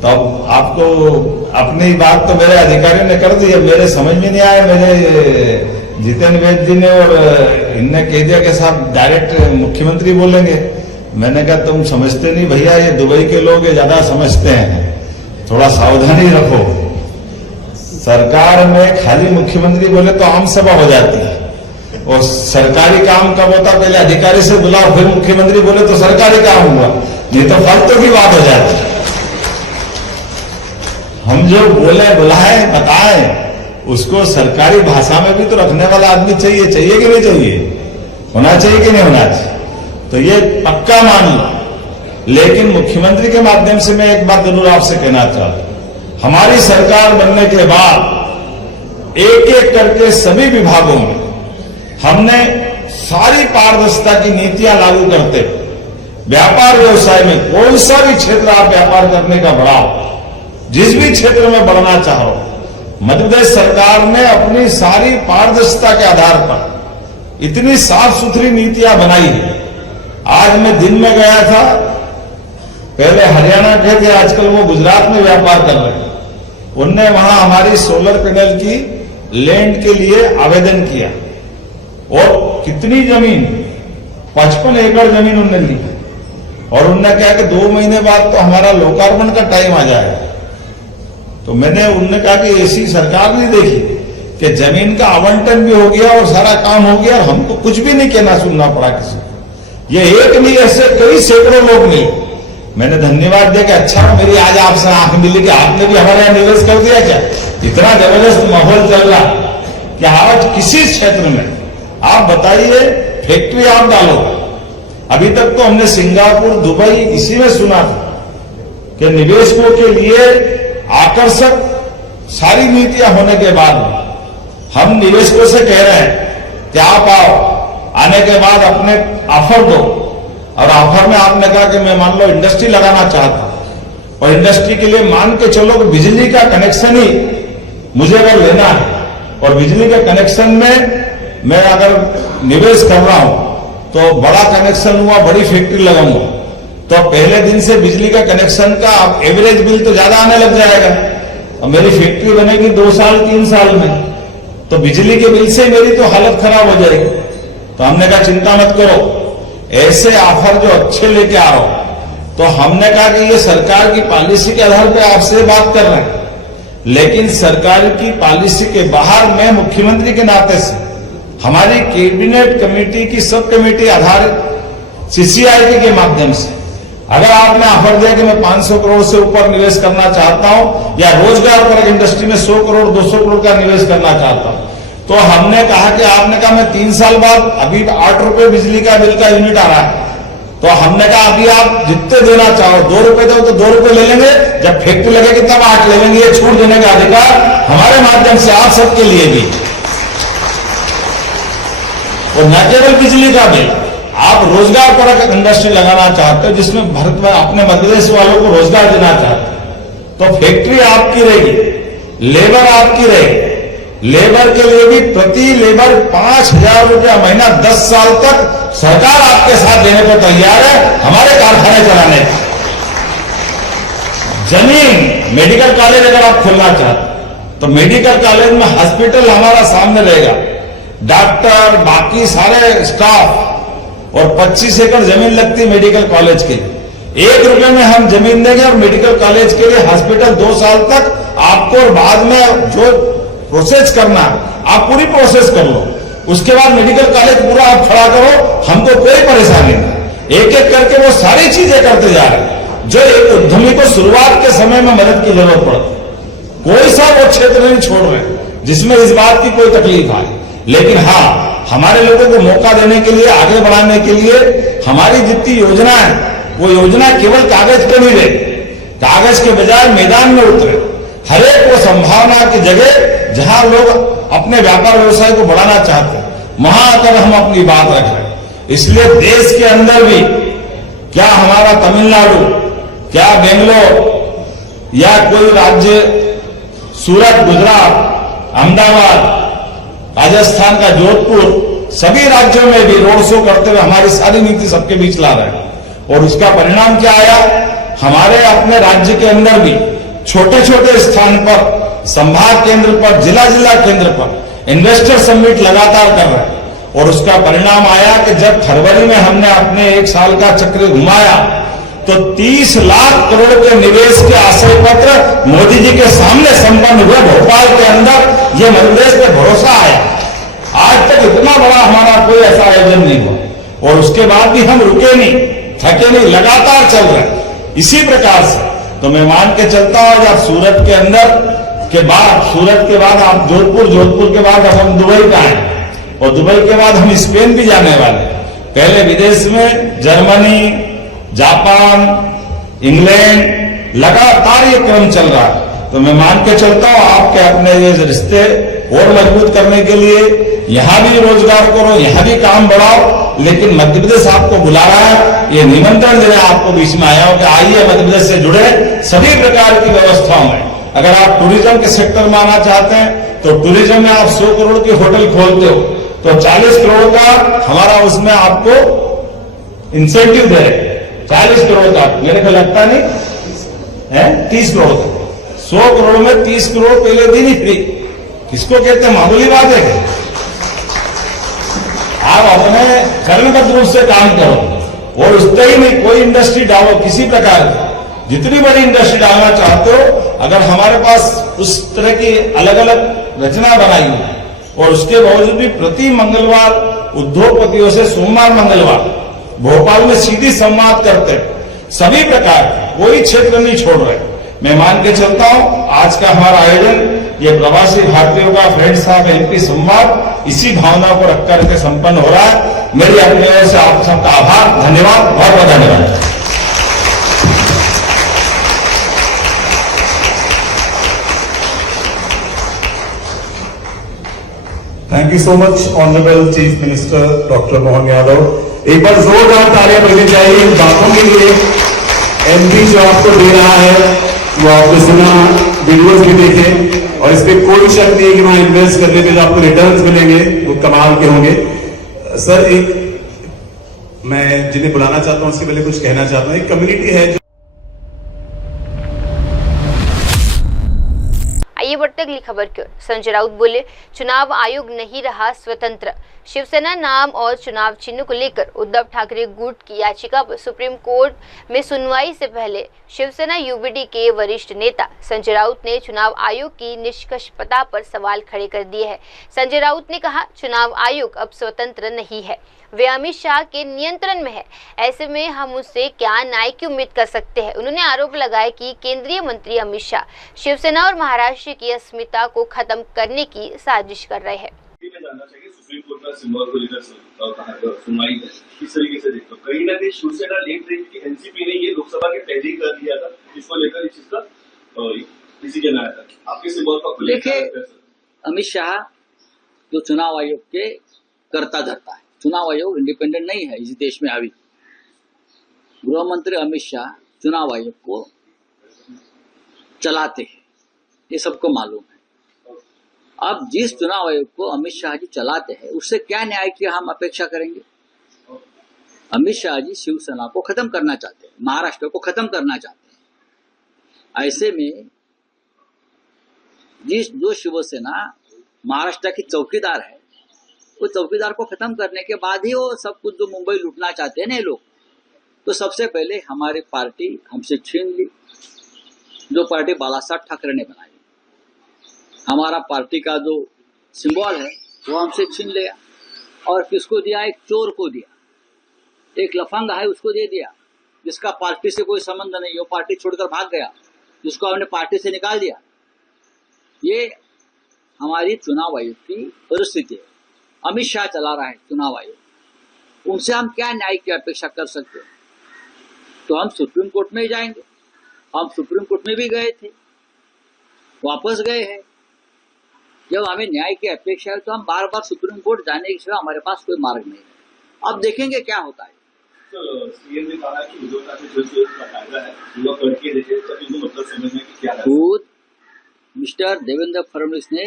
तब आपको अपनी बात तो मेरे अधिकारियों ने कर दी, मेरे समझ में नहीं आया। मेरे जितेंद्र वैद्य जी ने और इनने कह दिया कि साहब डायरेक्ट मुख्यमंत्री बोलेंगे। मैंने कहा तुम समझते नहीं भैया, ये दुबई के लोग ये ज्यादा समझते हैं, थोड़ा सावधानी रखो। सरकार में खाली मुख्यमंत्री बोले तो आम सभा हो जाती है, और सरकारी काम कब होता, पहले अधिकारी से बुलाओ फिर मुख्यमंत्री बोले तो सरकारी काम हुआ, नहीं तो फालतू की बात हो जाती है। हम जो बोले, बुलाए, बताए, उसको सरकारी भाषा में भी तो रखने वाला आदमी चाहिए कि नहीं चाहिए, होना चाहिए कि नहीं होना चाहिए। तो ये पक्का मान लो। लेकिन मुख्यमंत्री के माध्यम से मैं एक बात जरूर आपसे कहना चाहता हूं, हमारी सरकार बनने के बाद एक एक करके सभी विभागों में हमने सारी पारदर्शिता की नीतियां लागू करते। व्यापार व्यवसाय में कौन सा भी क्षेत्र आप व्यापार करने का बढ़ाओ, जिस भी क्षेत्र में बढ़ना चाहो, मध्य प्रदेश सरकार ने अपनी सारी पारदर्शिता के आधार पर इतनी साफ सुथरी नीतियां बनाई है। आज मैं दिन में गया था, पहले हरियाणा के थे, आजकल वो गुजरात में व्यापार कर रहे हैं। उनने वहां हमारी सोलर पैनल की लैंड के लिए आवेदन किया और कितनी जमीन, 55 एकड़ जमीन उनने ली, और उनने कहा कि 2 महीने बाद तो हमारा लोकार्पण का टाइम आ जाएगा। तो उनने कहा कि ऐसी सरकार नहीं देखी कि जमीन का आवंटन भी हो गया और सारा काम हो गया, हमको कुछ भी नहीं कहना सुनना पड़ा किसी को। ये एक नहीं, ऐसे कई सैकड़ों लोग मिले। मैंने धन्यवाद दिया कि अच्छा मेरी आज आपसे आंख मिली कि आपने भी हमारे यहां निवेश कर दिया। क्या इतना जबरदस्त माहौल चल रहा कि आज किसी क्षेत्र में आप बताइए फैक्ट्री आप डालो। अभी तक तो हमने सिंगापुर, दुबई इसी में सुना था कि निवेशकों के लिए आकर्षक सारी नीतियां होने के बाद हम निवेशकों से कह रहे हैं कि आप आओ, आने के बाद अपने ऑफर दो। और ऑफर में आपने कहा कि मैं मान लो इंडस्ट्री लगाना चाहता हूं, और इंडस्ट्री के लिए मान के चलो कि बिजली का कनेक्शन ही मुझे अगर लेना है, और बिजली के कनेक्शन में मैं अगर निवेश कर रहा हूं तो बड़ा कनेक्शन हुआ, बड़ी फैक्ट्री लगाऊंगा, तो पहले दिन से बिजली का कनेक्शन का एवरेज बिल तो ज्यादा आने लग जाएगा। और मेरी फैक्ट्री बनेगी 2 साल 3 साल में, तो बिजली के बिल से मेरी तो हालत खराब हो जाएगी। तो हमने कहा चिंता मत करो, ऐसे ऑफर जो अच्छे लेके आ रहा हो। तो हमने कहा कि ये सरकार की पॉलिसी के आधार पर आपसे बात कर रहे हैं, लेकिन सरकार की पॉलिसी के बाहर मैं मुख्यमंत्री के नाते से हमारी कैबिनेट कमेटी की सब कमेटी आधारित CCIT के माध्यम से अगर आपने ऑफर दिया कि मैं 500 करोड़ से ऊपर निवेश करना चाहता हूं या रोजगार परक इंडस्ट्री में 100 करोड़ 200 करोड़ का निवेश करना चाहता हूं, तो हमने कहा कि आपने कहा मैं 3 साल बाद, अभी 8 रुपए बिजली का बिल का यूनिट आ रहा है, तो हमने कहा अभी आप जितने देना चाहो, 2 रुपए दो तो 2 रुपए ले लेंगे, जब फैक्ट्री लगेगी तब 8 ले लेंगे। ये छूट देने का अधिकार हमारे माध्यम से आप सबके लिए भी। और न केवल बिजली का बिल, आप रोजगार परक इंडस्ट्री लगाना चाहते हो जिसमें भारत में अपने मध्य प्रदेश वालों को रोजगार देना चाहते हो, तो फैक्ट्री आपकी रहेगी, लेबर आपकी रहेगी। लेबर के लिए भी प्रति लेबर 5,000 रुपया महीना 10 साल तक सरकार आपके साथ देने को तैयार है हमारे कारखाने चलाने। जमीन, मेडिकल कॉलेज अगर आप खोलना चाहते तो मेडिकल कॉलेज में हॉस्पिटल हमारा सामने रहेगा, डॉक्टर बाकी सारे स्टाफ, और 25 एकड़ जमीन लगती है मेडिकल कॉलेज के लिए। 1 रुपए में हम जमीन देंगे और मेडिकल कॉलेज के लिए हॉस्पिटल 2 साल तक आपको, और बाद में जो प्रोसेस करना आप पूरी प्रोसेस कर लो, उसके बाद मेडिकल कॉलेज पूरा आप खड़ा करो, हमको कोई परेशानी नहीं। एक एक करके वो सारी चीजें करते जा रहे हैं जो एक उद्यमी को शुरुआत के समय में मदद की जरूरत पड़ती। कोई सा वो क्षेत्र नहीं छोड़ रहे जिसमें इस बात की कोई तकलीफ आए, लेकिन हाँ, हमारे लोगों को मौका देने के लिए, आगे बढ़ाने के लिए हमारी जितनी योजना है वो योजना केवल कागज पे नहीं रहे, कागज के बजाय मैदान में उतरे। हर एक वो संभावना की जगह जहां लोग अपने व्यापार व्यवसाय को बढ़ाना चाहते हैं, वहां आकर हम अपनी बात रख रहे हैं। इसलिए देश के अंदर भी, क्या हमारा तमिलनाडु, क्या बेंगलोर या कोई राज्य, सूरत, गुजरात, अहमदाबाद, राजस्थान का जोधपुर, सभी राज्यों में भी रोड शो करते हुए हमारी सारी नीति सबके बीच ला रहे हैं। और उसका परिणाम क्या आया, हमारे अपने राज्य के अंदर भी छोटे छोटे स्थान पर, संभाग केंद्र पर, जिला जिला केंद्र पर इन्वेस्टर समिट लगातार कर रहे हैं। और उसका परिणाम आया कि जब फरवरी में हमने अपने 1 साल का चक्र घुमाया तो 30 लाख करोड़ के निवेश के आशय पत्र मोदी जी के सामने संपन्न हुए भोपाल के अंदर। ये मध्य प्रदेश पे भरोसा आया। आज तक इतना बड़ा हमारा कोई ऐसा आयोजन नहीं हुआ, और उसके बाद भी हम रुके नहीं, थके नहीं, लगातार चल रहे। इसी प्रकार से तो मैं मान के चलता हूं, जब सूरत के अंदर के बाद, सूरत के बाद आप जोधपुर, जोधपुर के बाद अब हम दुबई का हैं, और दुबई के बाद हम स्पेन भी जाने वाले। पहले विदेश में जर्मनी, जापान, इंग्लैंड, लगातार ये क्रम चल रहा है। तो मैं मान के चलता हूं आपके अपने ये रिश्ते और मजबूत करने के लिए यहां भी रोजगार करो, यहां भी काम बढ़ाओ। लेकिन मध्य प्रदेश आपको बुला रहा है, ये निमंत्रण देने आपको बीच में आया हूं कि आइए मध्य प्रदेश से जुड़े सभी प्रकार की व्यवस्थाओं में। अगर आप टूरिज्म के सेक्टर में आना चाहते हैं तो टूरिज्म में आप 100 करोड़ की होटल खोलते हो तो 40 करोड़ का हमारा उसमें आपको इंसेंटिव दे रहे, 40 करोड़ का, मेरे को लगता नहीं है 30 करोड़ का। 100 करोड़ में 30 करोड़ पहले दिन ही फ्री, किसको कहते हैं, मामूली बात है। आप अपने कर्मबद्ध रूप से काम करो, और उससे ही नहीं कोई इंडस्ट्री डालो, किसी प्रकार की जितनी बड़ी इंडस्ट्री डालना चाहते हो, अगर हमारे पास उस तरह की अलग अलग रचना बनाई है, और उसके बावजूद भी प्रति मंगलवार उद्योगपतियों से सोमवार मंगलवार भोपाल में सीधी संवाद करते हैं, सभी प्रकार कोई क्षेत्र नहीं छोड़ रहे। मैं मान के चलता हूं आज का हमारा आयोजन ये प्रवासी भारतीयों का फ्रेंड्स ऑफ एमपी संवाद इसी भावना को रख करके संपन्न हो रहा है। मेरी अपनी ओर से आप सबका आभार, धन्यवाद, बहुत बहुत धन्यवाद। Thank you so much honourable chief minister doctor Mohan Yadav. एक बार जोरदार तालियां मिलनी चाहिए इन बातों के लिए। एमपी जो आपको दे रहा है वो आपने सुना, वीडियोस भी देखे, और इस पर कोई शक नहीं है कि वहां इन्वेस्ट करने पे जो आपको रिटर्न्स मिलेंगे वो कमाल के होंगे। सर, एक मैं जिन्हें बुलाना चाहता हूं उसके पहले कुछ कहना चाहता हूं। एक कम्युनिटी है जो आइए बढ़ते अगली खबर की ओर। संजय राउत बोले, चुनाव आयोग नहीं रहा स्वतंत्र। शिवसेना नाम और चुनाव चिन्ह को लेकर उद्धव ठाकरे गुट की याचिका पर सुप्रीम कोर्ट में सुनवाई से पहले शिवसेना यूबीडी के वरिष्ठ नेता संजय राउत ने चुनाव आयोग की निष्पक्षता पर सवाल खड़े कर दिए हैं। संजय राउत ने कहा, चुनाव आयोग अब स्वतंत्र नहीं है। वे अमित शाह के नियंत्रण में है। ऐसे में हम उससे क्या न्याय की उम्मीद कर सकते हैं। उन्होंने आरोप लगाया कि केंद्रीय मंत्री अमित शाह शिवसेना और महाराष्ट्र की अस्मिता को खत्म करने की साजिश कर रहे हैं। सुप्रीम कोर्ट का सिंबल को लेकर सुनवाई है, किस तरीके से देखते हो? कहीं ना कहीं शिवसेना लेट रही थी, एनसीपी ने ये लोकसभा के पहले ही कर दिया था, इसको लेकर इस चीज का डिसीजन आया था। आपके सिंबल का देखिए, अमित शाह जो चुनाव आयोग के करता धरता है, चुनाव आयोग इंडिपेंडेंट नहीं है इस देश में। अभी गृह मंत्री अमित शाह चुनाव आयोग को चलाते हैं, ये सबको मालूम है। अब जिस चुनाव आयोग को अमित शाह जी चलाते हैं उससे क्या न्याय की हम अपेक्षा करेंगे? अमित शाह जी शिवसेना को खत्म करना चाहते हैं, महाराष्ट्र को खत्म करना चाहते हैं। ऐसे में जो शिवसेना महाराष्ट्र की चौकीदार है, वो चौकीदार को खत्म करने के बाद ही वो सब कुछ जो मुंबई लूटना चाहते हैं ना लोग, तो सबसे पहले हमारी पार्टी हमसे छीन ली, जो पार्टी बाला साहब ठाकरे ने बनाई। हमारा पार्टी का जो सिंबल है वो हमसे छीन लिया और किसको दिया? एक चोर को दिया, एक लफंगा है उसको दे दिया, जिसका पार्टी से कोई संबंध नहीं, वो पार्टी छोड़कर भाग गया, जिसको हमने पार्टी से निकाल दिया। ये हमारी चुनाव आयोग की परिस्थिति है। अमित शाह चला रहा है चुनाव आयोग, उनसे हम क्या न्याय की अपेक्षा कर सकते हैं? तो हम सुप्रीम कोर्ट में ही जाएंगे। हम सुप्रीम कोर्ट में भी गए थे, वापस गए हैं। जब हमें न्याय की अपेक्षा है तो हम बार बार सुप्रीम कोर्ट जाने के सिवा हमारे पास कोई मार्ग नहीं है। अब देखेंगे क्या होता है। सीएम ने कहा कि खुद मिस्टर देवेंद्र फडणवीस ने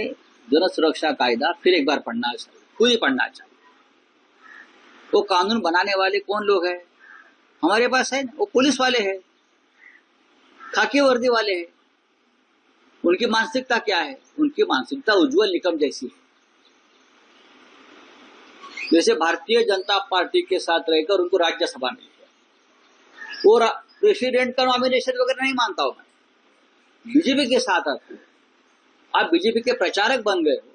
जन सुरक्षा कायदा फिर एक बार पढ़ना चाहिए, खुद ही पढ़ना चाहिए। तो कानून बनाने वाले कौन लोग हैं? हमारे पास है ना, वो पुलिस वाले हैं, खाकी वर्दी वाले हैं। उनकी मानसिकता क्या है? उनकी मानसिकता उज्जवल निकम जैसी है। जैसे भारतीय जनता पार्टी के साथ रहकर उनको राज्यसभा मिल गया, और प्रेसिडेंट का नॉमिनेशन वगैरह नहीं मानता हूं मैं। बीजेपी के साथ आप बीजेपी के प्रचारक बन गए हो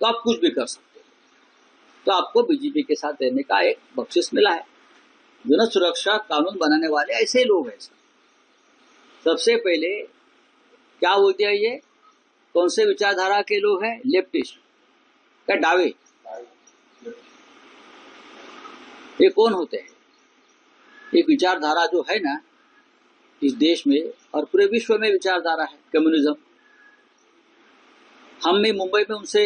तो आप कुछ भी कर सकते हो। तो आपको बीजेपी के साथ रहने का एक बख्शिश मिला है। जन सुरक्षा कानून बनाने वाले ऐसे लोग हैं। सबसे पहले क्या होते हैं ये? कौन से विचारधारा के लोग हैं? लेफ्टिस्ट क्या डावे? ये कौन होते हैं? एक विचारधारा जो है ना इस देश में और पूरे विश्व में विचारधारा है कम्युनिज्म। हमने मुंबई में उनसे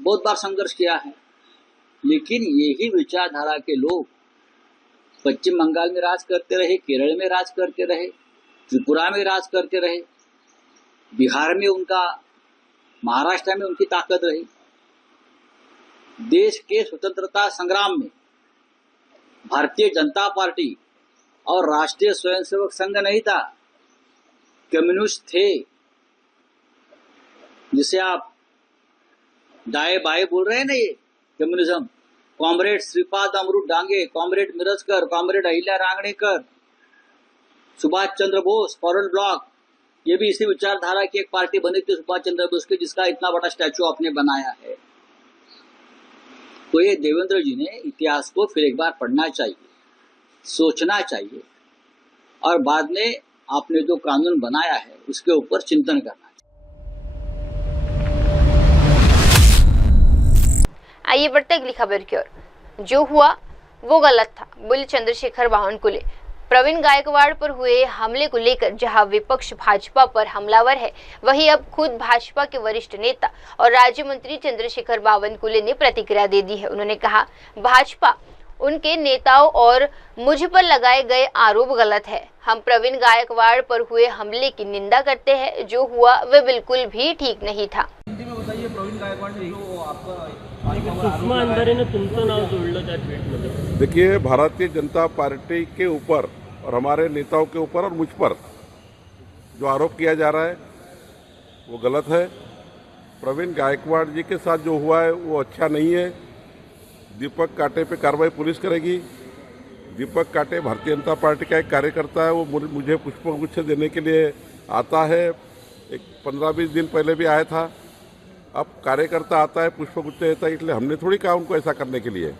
बहुत बार संघर्ष किया है, लेकिन यही विचारधारा के लोग पश्चिम बंगाल में राज करते रहे, केरल में राज करते रहे, त्रिपुरा में राज करते रहे, बिहार में उनका, महाराष्ट्र में उनकी ताकत रही। देश के स्वतंत्रता संग्राम में भारतीय जनता पार्टी और राष्ट्रीय स्वयंसेवक संघ नहीं था, कम्युनिस्ट थे। जिसे आप दाएं बाएं बोल रहे हैं ना, ये communism, comrade Shripad Amrit Dange, comrade Mirajkar, comrade Ahilya Rangnekar, Subhash Chandra Bose, forward block, ये भी इसी विचारधारा की एक पार्टी बनी थी सुभाष चंद्र बोस की, जिसका इतना बड़ा स्टैचू आपने बनाया है। तो ये देवेंद्र जी ने इतिहास को फिर एक बार पढ़ना चाहिए, सोचना चाहिए, और बाद में आपने जो कानून बनाया है उसके ऊपर चिंतन करना चाहिए। आइए बढ़ते अगली खबर की ओर। जो हुआ वो गलत था, बोले चंद्रशेखर बावनकुले। प्रवीण गायकवाड़ पर हुए हमले को लेकर जहां विपक्ष भाजपा पर हमलावर है, वहीं अब खुद भाजपा के वरिष्ठ नेता और राज्य मंत्री चंद्रशेखर बावनकुले ने प्रतिक्रिया दे दी है। उन्होंने कहा, भाजपा, उनके नेताओं और मुझ पर लगाए गए आरोप गलत है। हम प्रवीण गायकवाड़ पर हुए हमले की निंदा करते हैं। जो हुआ वह बिल्कुल भी ठीक नहीं था। बताइए, प्रवीण गायकवाड़ ने जो आपका सुषमा अंधारे ने तुमचं नाव जोड़लं त्या ट्वीटमध्ये। देखिए, भारतीय जनता पार्टी के ऊपर और हमारे नेताओं के ऊपर और मुझ पर जो आरोप किया जा रहा है वो गलत है। प्रवीण गायकवाड़ जी के साथ जो हुआ है वो अच्छा नहीं है। दीपक काटे पे कार्रवाई पुलिस करेगी। दीपक काटे भारतीय जनता पार्टी का एक कार्यकर्ता है, वो मुझे पुष्पगुच्छ देने के लिए आता है। एक 15-20 दिन पहले भी आया था। अब कार्यकर्ता आता है, पुष्पगुच्छ देता है, इसलिए हमने थोड़ी कहा उनको ऐसा करने के लिए।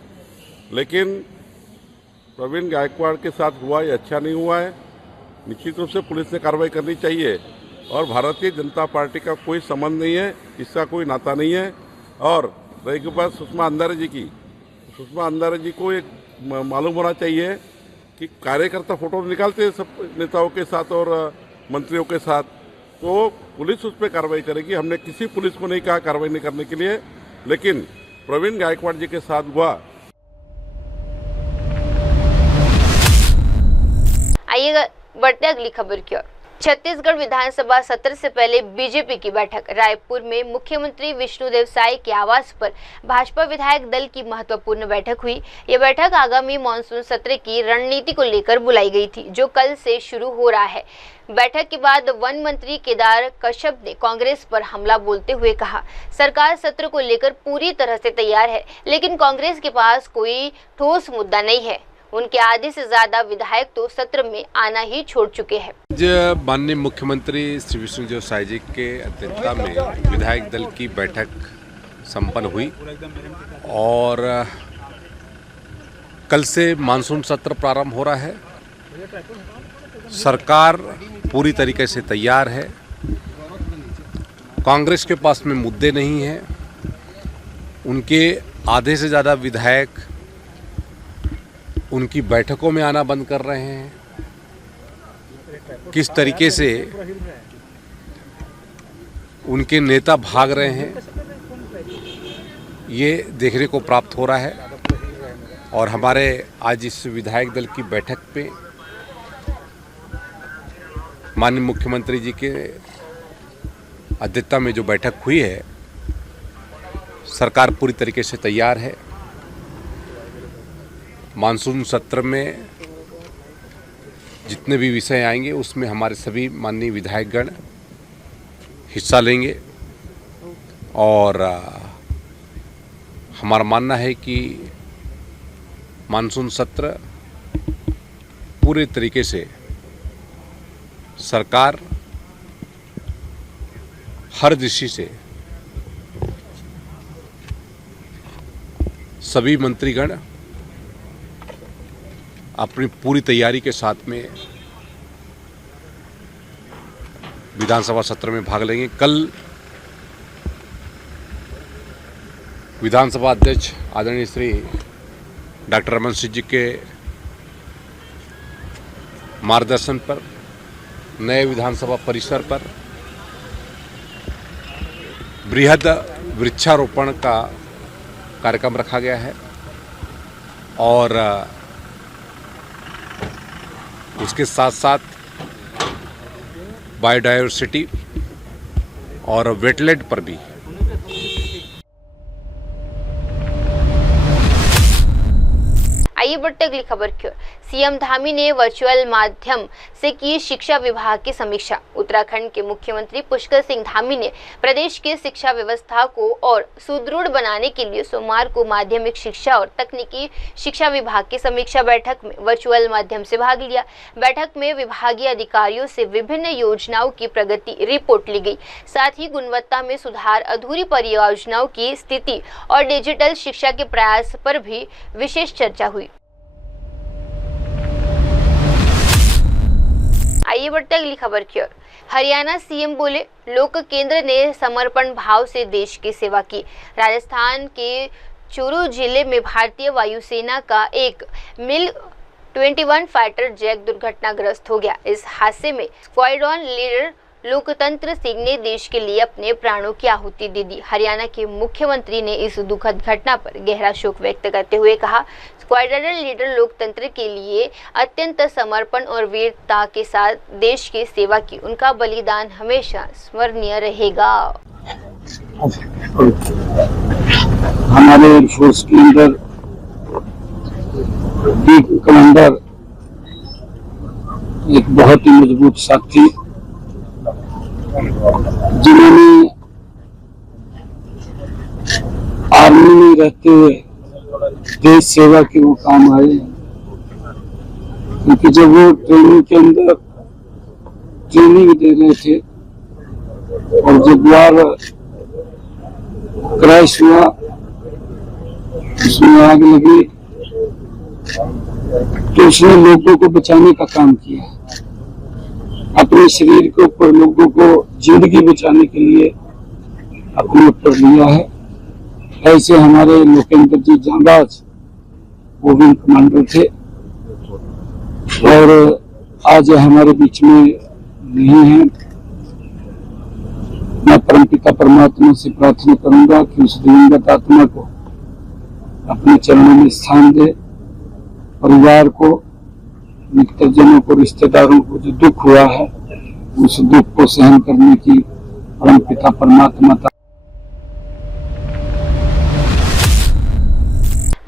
लेकिन प्रवीण गायकवाड़ के साथ हुआ ये अच्छा नहीं हुआ है। निश्चित रूप से पुलिस ने कार्रवाई करनी चाहिए और भारतीय जनता पार्टी का कोई संबंध नहीं है, इसका कोई नाता नहीं है। और रही की बात सुषमा अंधारे जी की, सुषमा अंधारे जी को एक मालूम होना चाहिए कि कार्यकर्ता फोटो निकालते हैं सब नेताओं के साथ और मंत्रियों के साथ, तो पुलिस उस पर कार्रवाई करेगी। हमने किसी पुलिस को नहीं कहा कार्रवाई नहीं करने के लिए, लेकिन प्रवीण गायकवाड़ जी के साथ हुआ। आइए बढ़ते अगली खबर की ओर। छत्तीसगढ़ विधानसभा सत्र से पहले बीजेपी की बैठक रायपुर में मुख्यमंत्री विष्णुदेव साय के आवास पर भाजपा विधायक दल की महत्वपूर्ण बैठक हुई। यह बैठक आगामी मानसून सत्र की रणनीति को लेकर बुलाई गई थी, जो कल से शुरू हो रहा है। बैठक के बाद वन मंत्री केदार कश्यप ने कांग्रेस पर हमला बोलते हुए कहा, सरकार सत्र को लेकर पूरी तरह से तैयार है, लेकिन कांग्रेस के पास कोई ठोस मुद्दा नहीं है। उनके आधे से ज्यादा विधायक तो सत्र में आना ही छोड़ चुके हैं। आज माननीय मुख्यमंत्री श्री विष्णुदेव साय जी के अध्यक्षता में विधायक दल की बैठक संपन्न हुई और कल से मानसून सत्र प्रारंभ हो रहा है। सरकार पूरी तरीके से तैयार है। कांग्रेस के पास में मुद्दे नहीं हैं। उनके आधे से ज़्यादा विधायक उनकी बैठकों में आना बंद कर रहे हैं। किस तरीके से उनके नेता भाग रहे हैं, ये देखने को प्राप्त हो रहा है। और हमारे आज इस विधायक दल की बैठक पे माननीय मुख्यमंत्री जी के अध्यक्षता में जो बैठक हुई है, सरकार पूरी तरीके से तैयार है। मानसून सत्र में जितने भी विषय आएंगे उसमें हमारे सभी माननीय विधायकगण हिस्सा लेंगे और हमारा मानना है कि मानसून सत्र पूरे तरीके से सरकार हर दृष्टि से सभी मंत्रीगण अपनी पूरी तैयारी के साथ में विधानसभा सत्र में भाग लेंगे। कल विधानसभा अध्यक्ष आदरणीय श्री डॉक्टर रमन सिंह जी के मार्गदर्शन पर नए विधानसभा परिसर पर बृहद वृक्षारोपण का कार्यक्रम रखा गया है और उसके साथ साथ बायोडायवर्सिटी और वेटलैंड पर भी आइए बढ़ते अगली खबर की ओर। सीएम धामी ने वर्चुअल माध्यम से की शिक्षा विभाग की समीक्षा। उत्तराखंड के मुख्यमंत्री पुष्कर सिंह धामी ने प्रदेश की शिक्षा व्यवस्था को और सुदृढ़ बनाने के लिए सोमवार को माध्यमिक शिक्षा और तकनीकी शिक्षा विभाग की समीक्षा बैठक में वर्चुअल माध्यम से भाग लिया। बैठक में विभागीय अधिकारियों से विभिन्न योजनाओं की प्रगति रिपोर्ट ली गई। साथ ही गुणवत्ता में सुधार, अधूरी परियोजनाओं की स्थिति और डिजिटल शिक्षा के प्रयास पर भी विशेष चर्चा हुई। आइए बढ़ते अगली खबर की ओर। हरियाणा सीएम बोले, लोक केंद्र ने समर्पण भाव से देश की सेवा की। राजस्थान के चूरू जिले में भारतीय वायुसेना का एक मिग 21 फाइटर जेट दुर्घटनाग्रस्त हो गया। इस हादसे में स्क्वाड्रन लीडर लोकतंत्र सिंह ने देश के लिए अपने प्राणों की आहुति दे दी। हरियाणा के मुख्यमंत्री ने इस दुखद घटना पर गहरा शोक व्यक्त करते हुए कहा, स्क्वाड्रन लीडर लोकतंत्र के लिए अत्यंत समर्पण और वीरता के साथ देश की सेवा की। उनका बलिदान हमेशा स्मरणीय रहेगा। हमारे एयरफोर्स के अंदर कमांडर एक बहुत ही मजबूत साथी, जिन्होंने आर्मी में रहते हुए देश सेवा के वो काम आए। क्योंकि जब वो ट्रेनिंग के अंदर ट्रेनिंग दे रहे थे और जब वार क्रैश हुआ, उसमें आग लगी तो उसने लोगों को बचाने का काम किया, अपने शरीर के ऊपर लोगों को जिंदगी बचाने के लिए अपने ऊपर लिया है। ऐसे हमारे लोकेंद्र जी जांबाज वो विंग कमांडर थे और आज हमारे बीच में नहीं है। मैं परमपिता परमात्मा से प्रार्थना करूंगा कि उस दिवंगत आत्मा को अपने चरणों में स्थान दे। परिवार को, मित्रजनों को, रिश्तेदारों को जो दुख हुआ है उस दुख को सहन करने की परमपिता परमात्मा का।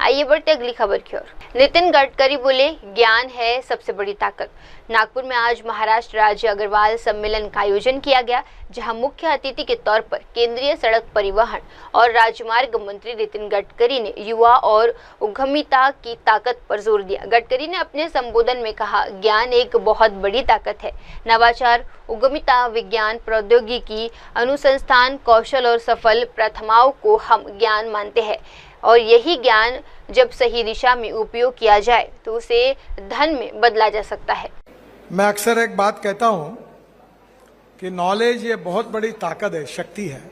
आइए बढ़ते अगली खबर की ओर। नितिन गडकरी बोले, ज्ञान है सबसे बड़ी ताकत। नागपुर में आज महाराष्ट्र राज्य अग्रवाल सम्मेलन का आयोजन किया गया, जहां मुख्य अतिथि के तौर पर केंद्रीय सड़क परिवहन और राजमार्ग मंत्री नितिन गडकरी ने युवा और उद्यमिता की ताकत पर जोर दिया। गडकरी ने अपने संबोधन में कहा, ज्ञान एक बहुत बड़ी ताकत है। नवाचार, उद्यमिता, विज्ञान, प्रौद्योगिकी, अनुसंधान, कौशल और सफल प्रथाओं को हम ज्ञान मानते हैं और यही ज्ञान जब सही दिशा में उपयोग किया जाए तो उसे धन में बदला जा सकता है। मैं अक्सर एक बात कहता हूं कि नॉलेज ये बहुत बड़ी ताकत है, शक्ति है।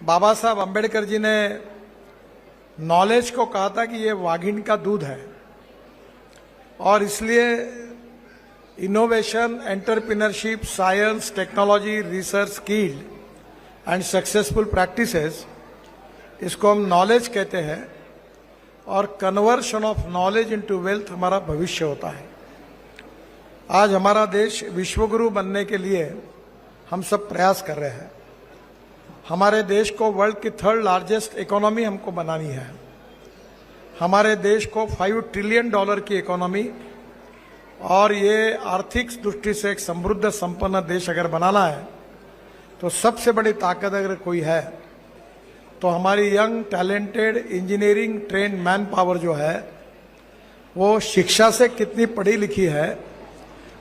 बाबा साहब अंबेडकर जी ने नॉलेज को कहा था कि ये वाघिन का दूध है और इसलिए innovation, entrepreneurship, science, technology, research, skill and successful practices, इसको हम नॉलेज कहते हैं और conversion of knowledge into wealth हमारा भविष्य होता है। आज हमारा देश विश्वगुरु बनने के लिए हम सब प्रयास कर रहे हैं। हमारे देश को वर्ल्ड की 3rd लार्जेस्ट इकोनॉमी हमको बनानी है। हमारे देश को $5 ट्रिलियन की इकोनॉमी और ये आर्थिक दृष्टि से एक समृद्ध संपन्न देश अगर बनाना है तो सबसे बड़ी ताकत अगर कोई है तो हमारी young talented engineering train man power जो है वो शिक्षा से कितनी पढ़ी लिखी है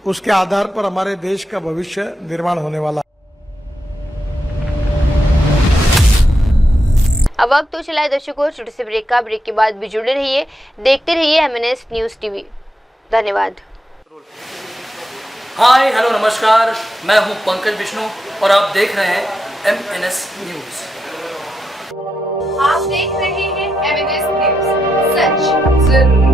उसके आधार पर हमारे देश का भविष्य निर्माण होने वाला है। अब वक्त तो चला है दर्शकों छोटे से ब्रेक का। ब्रेक के बाद भी जुड़े रहिए, देखते रहिए MNS न्यूज टीवी। धन्यवाद। हाय हेलो नमस्कार, मैं हूं पंकज विष्णु और आप देख रहे हैं MNS न्यूज। आप देख रहे हैं MNS न्यूज, सच जरूरी।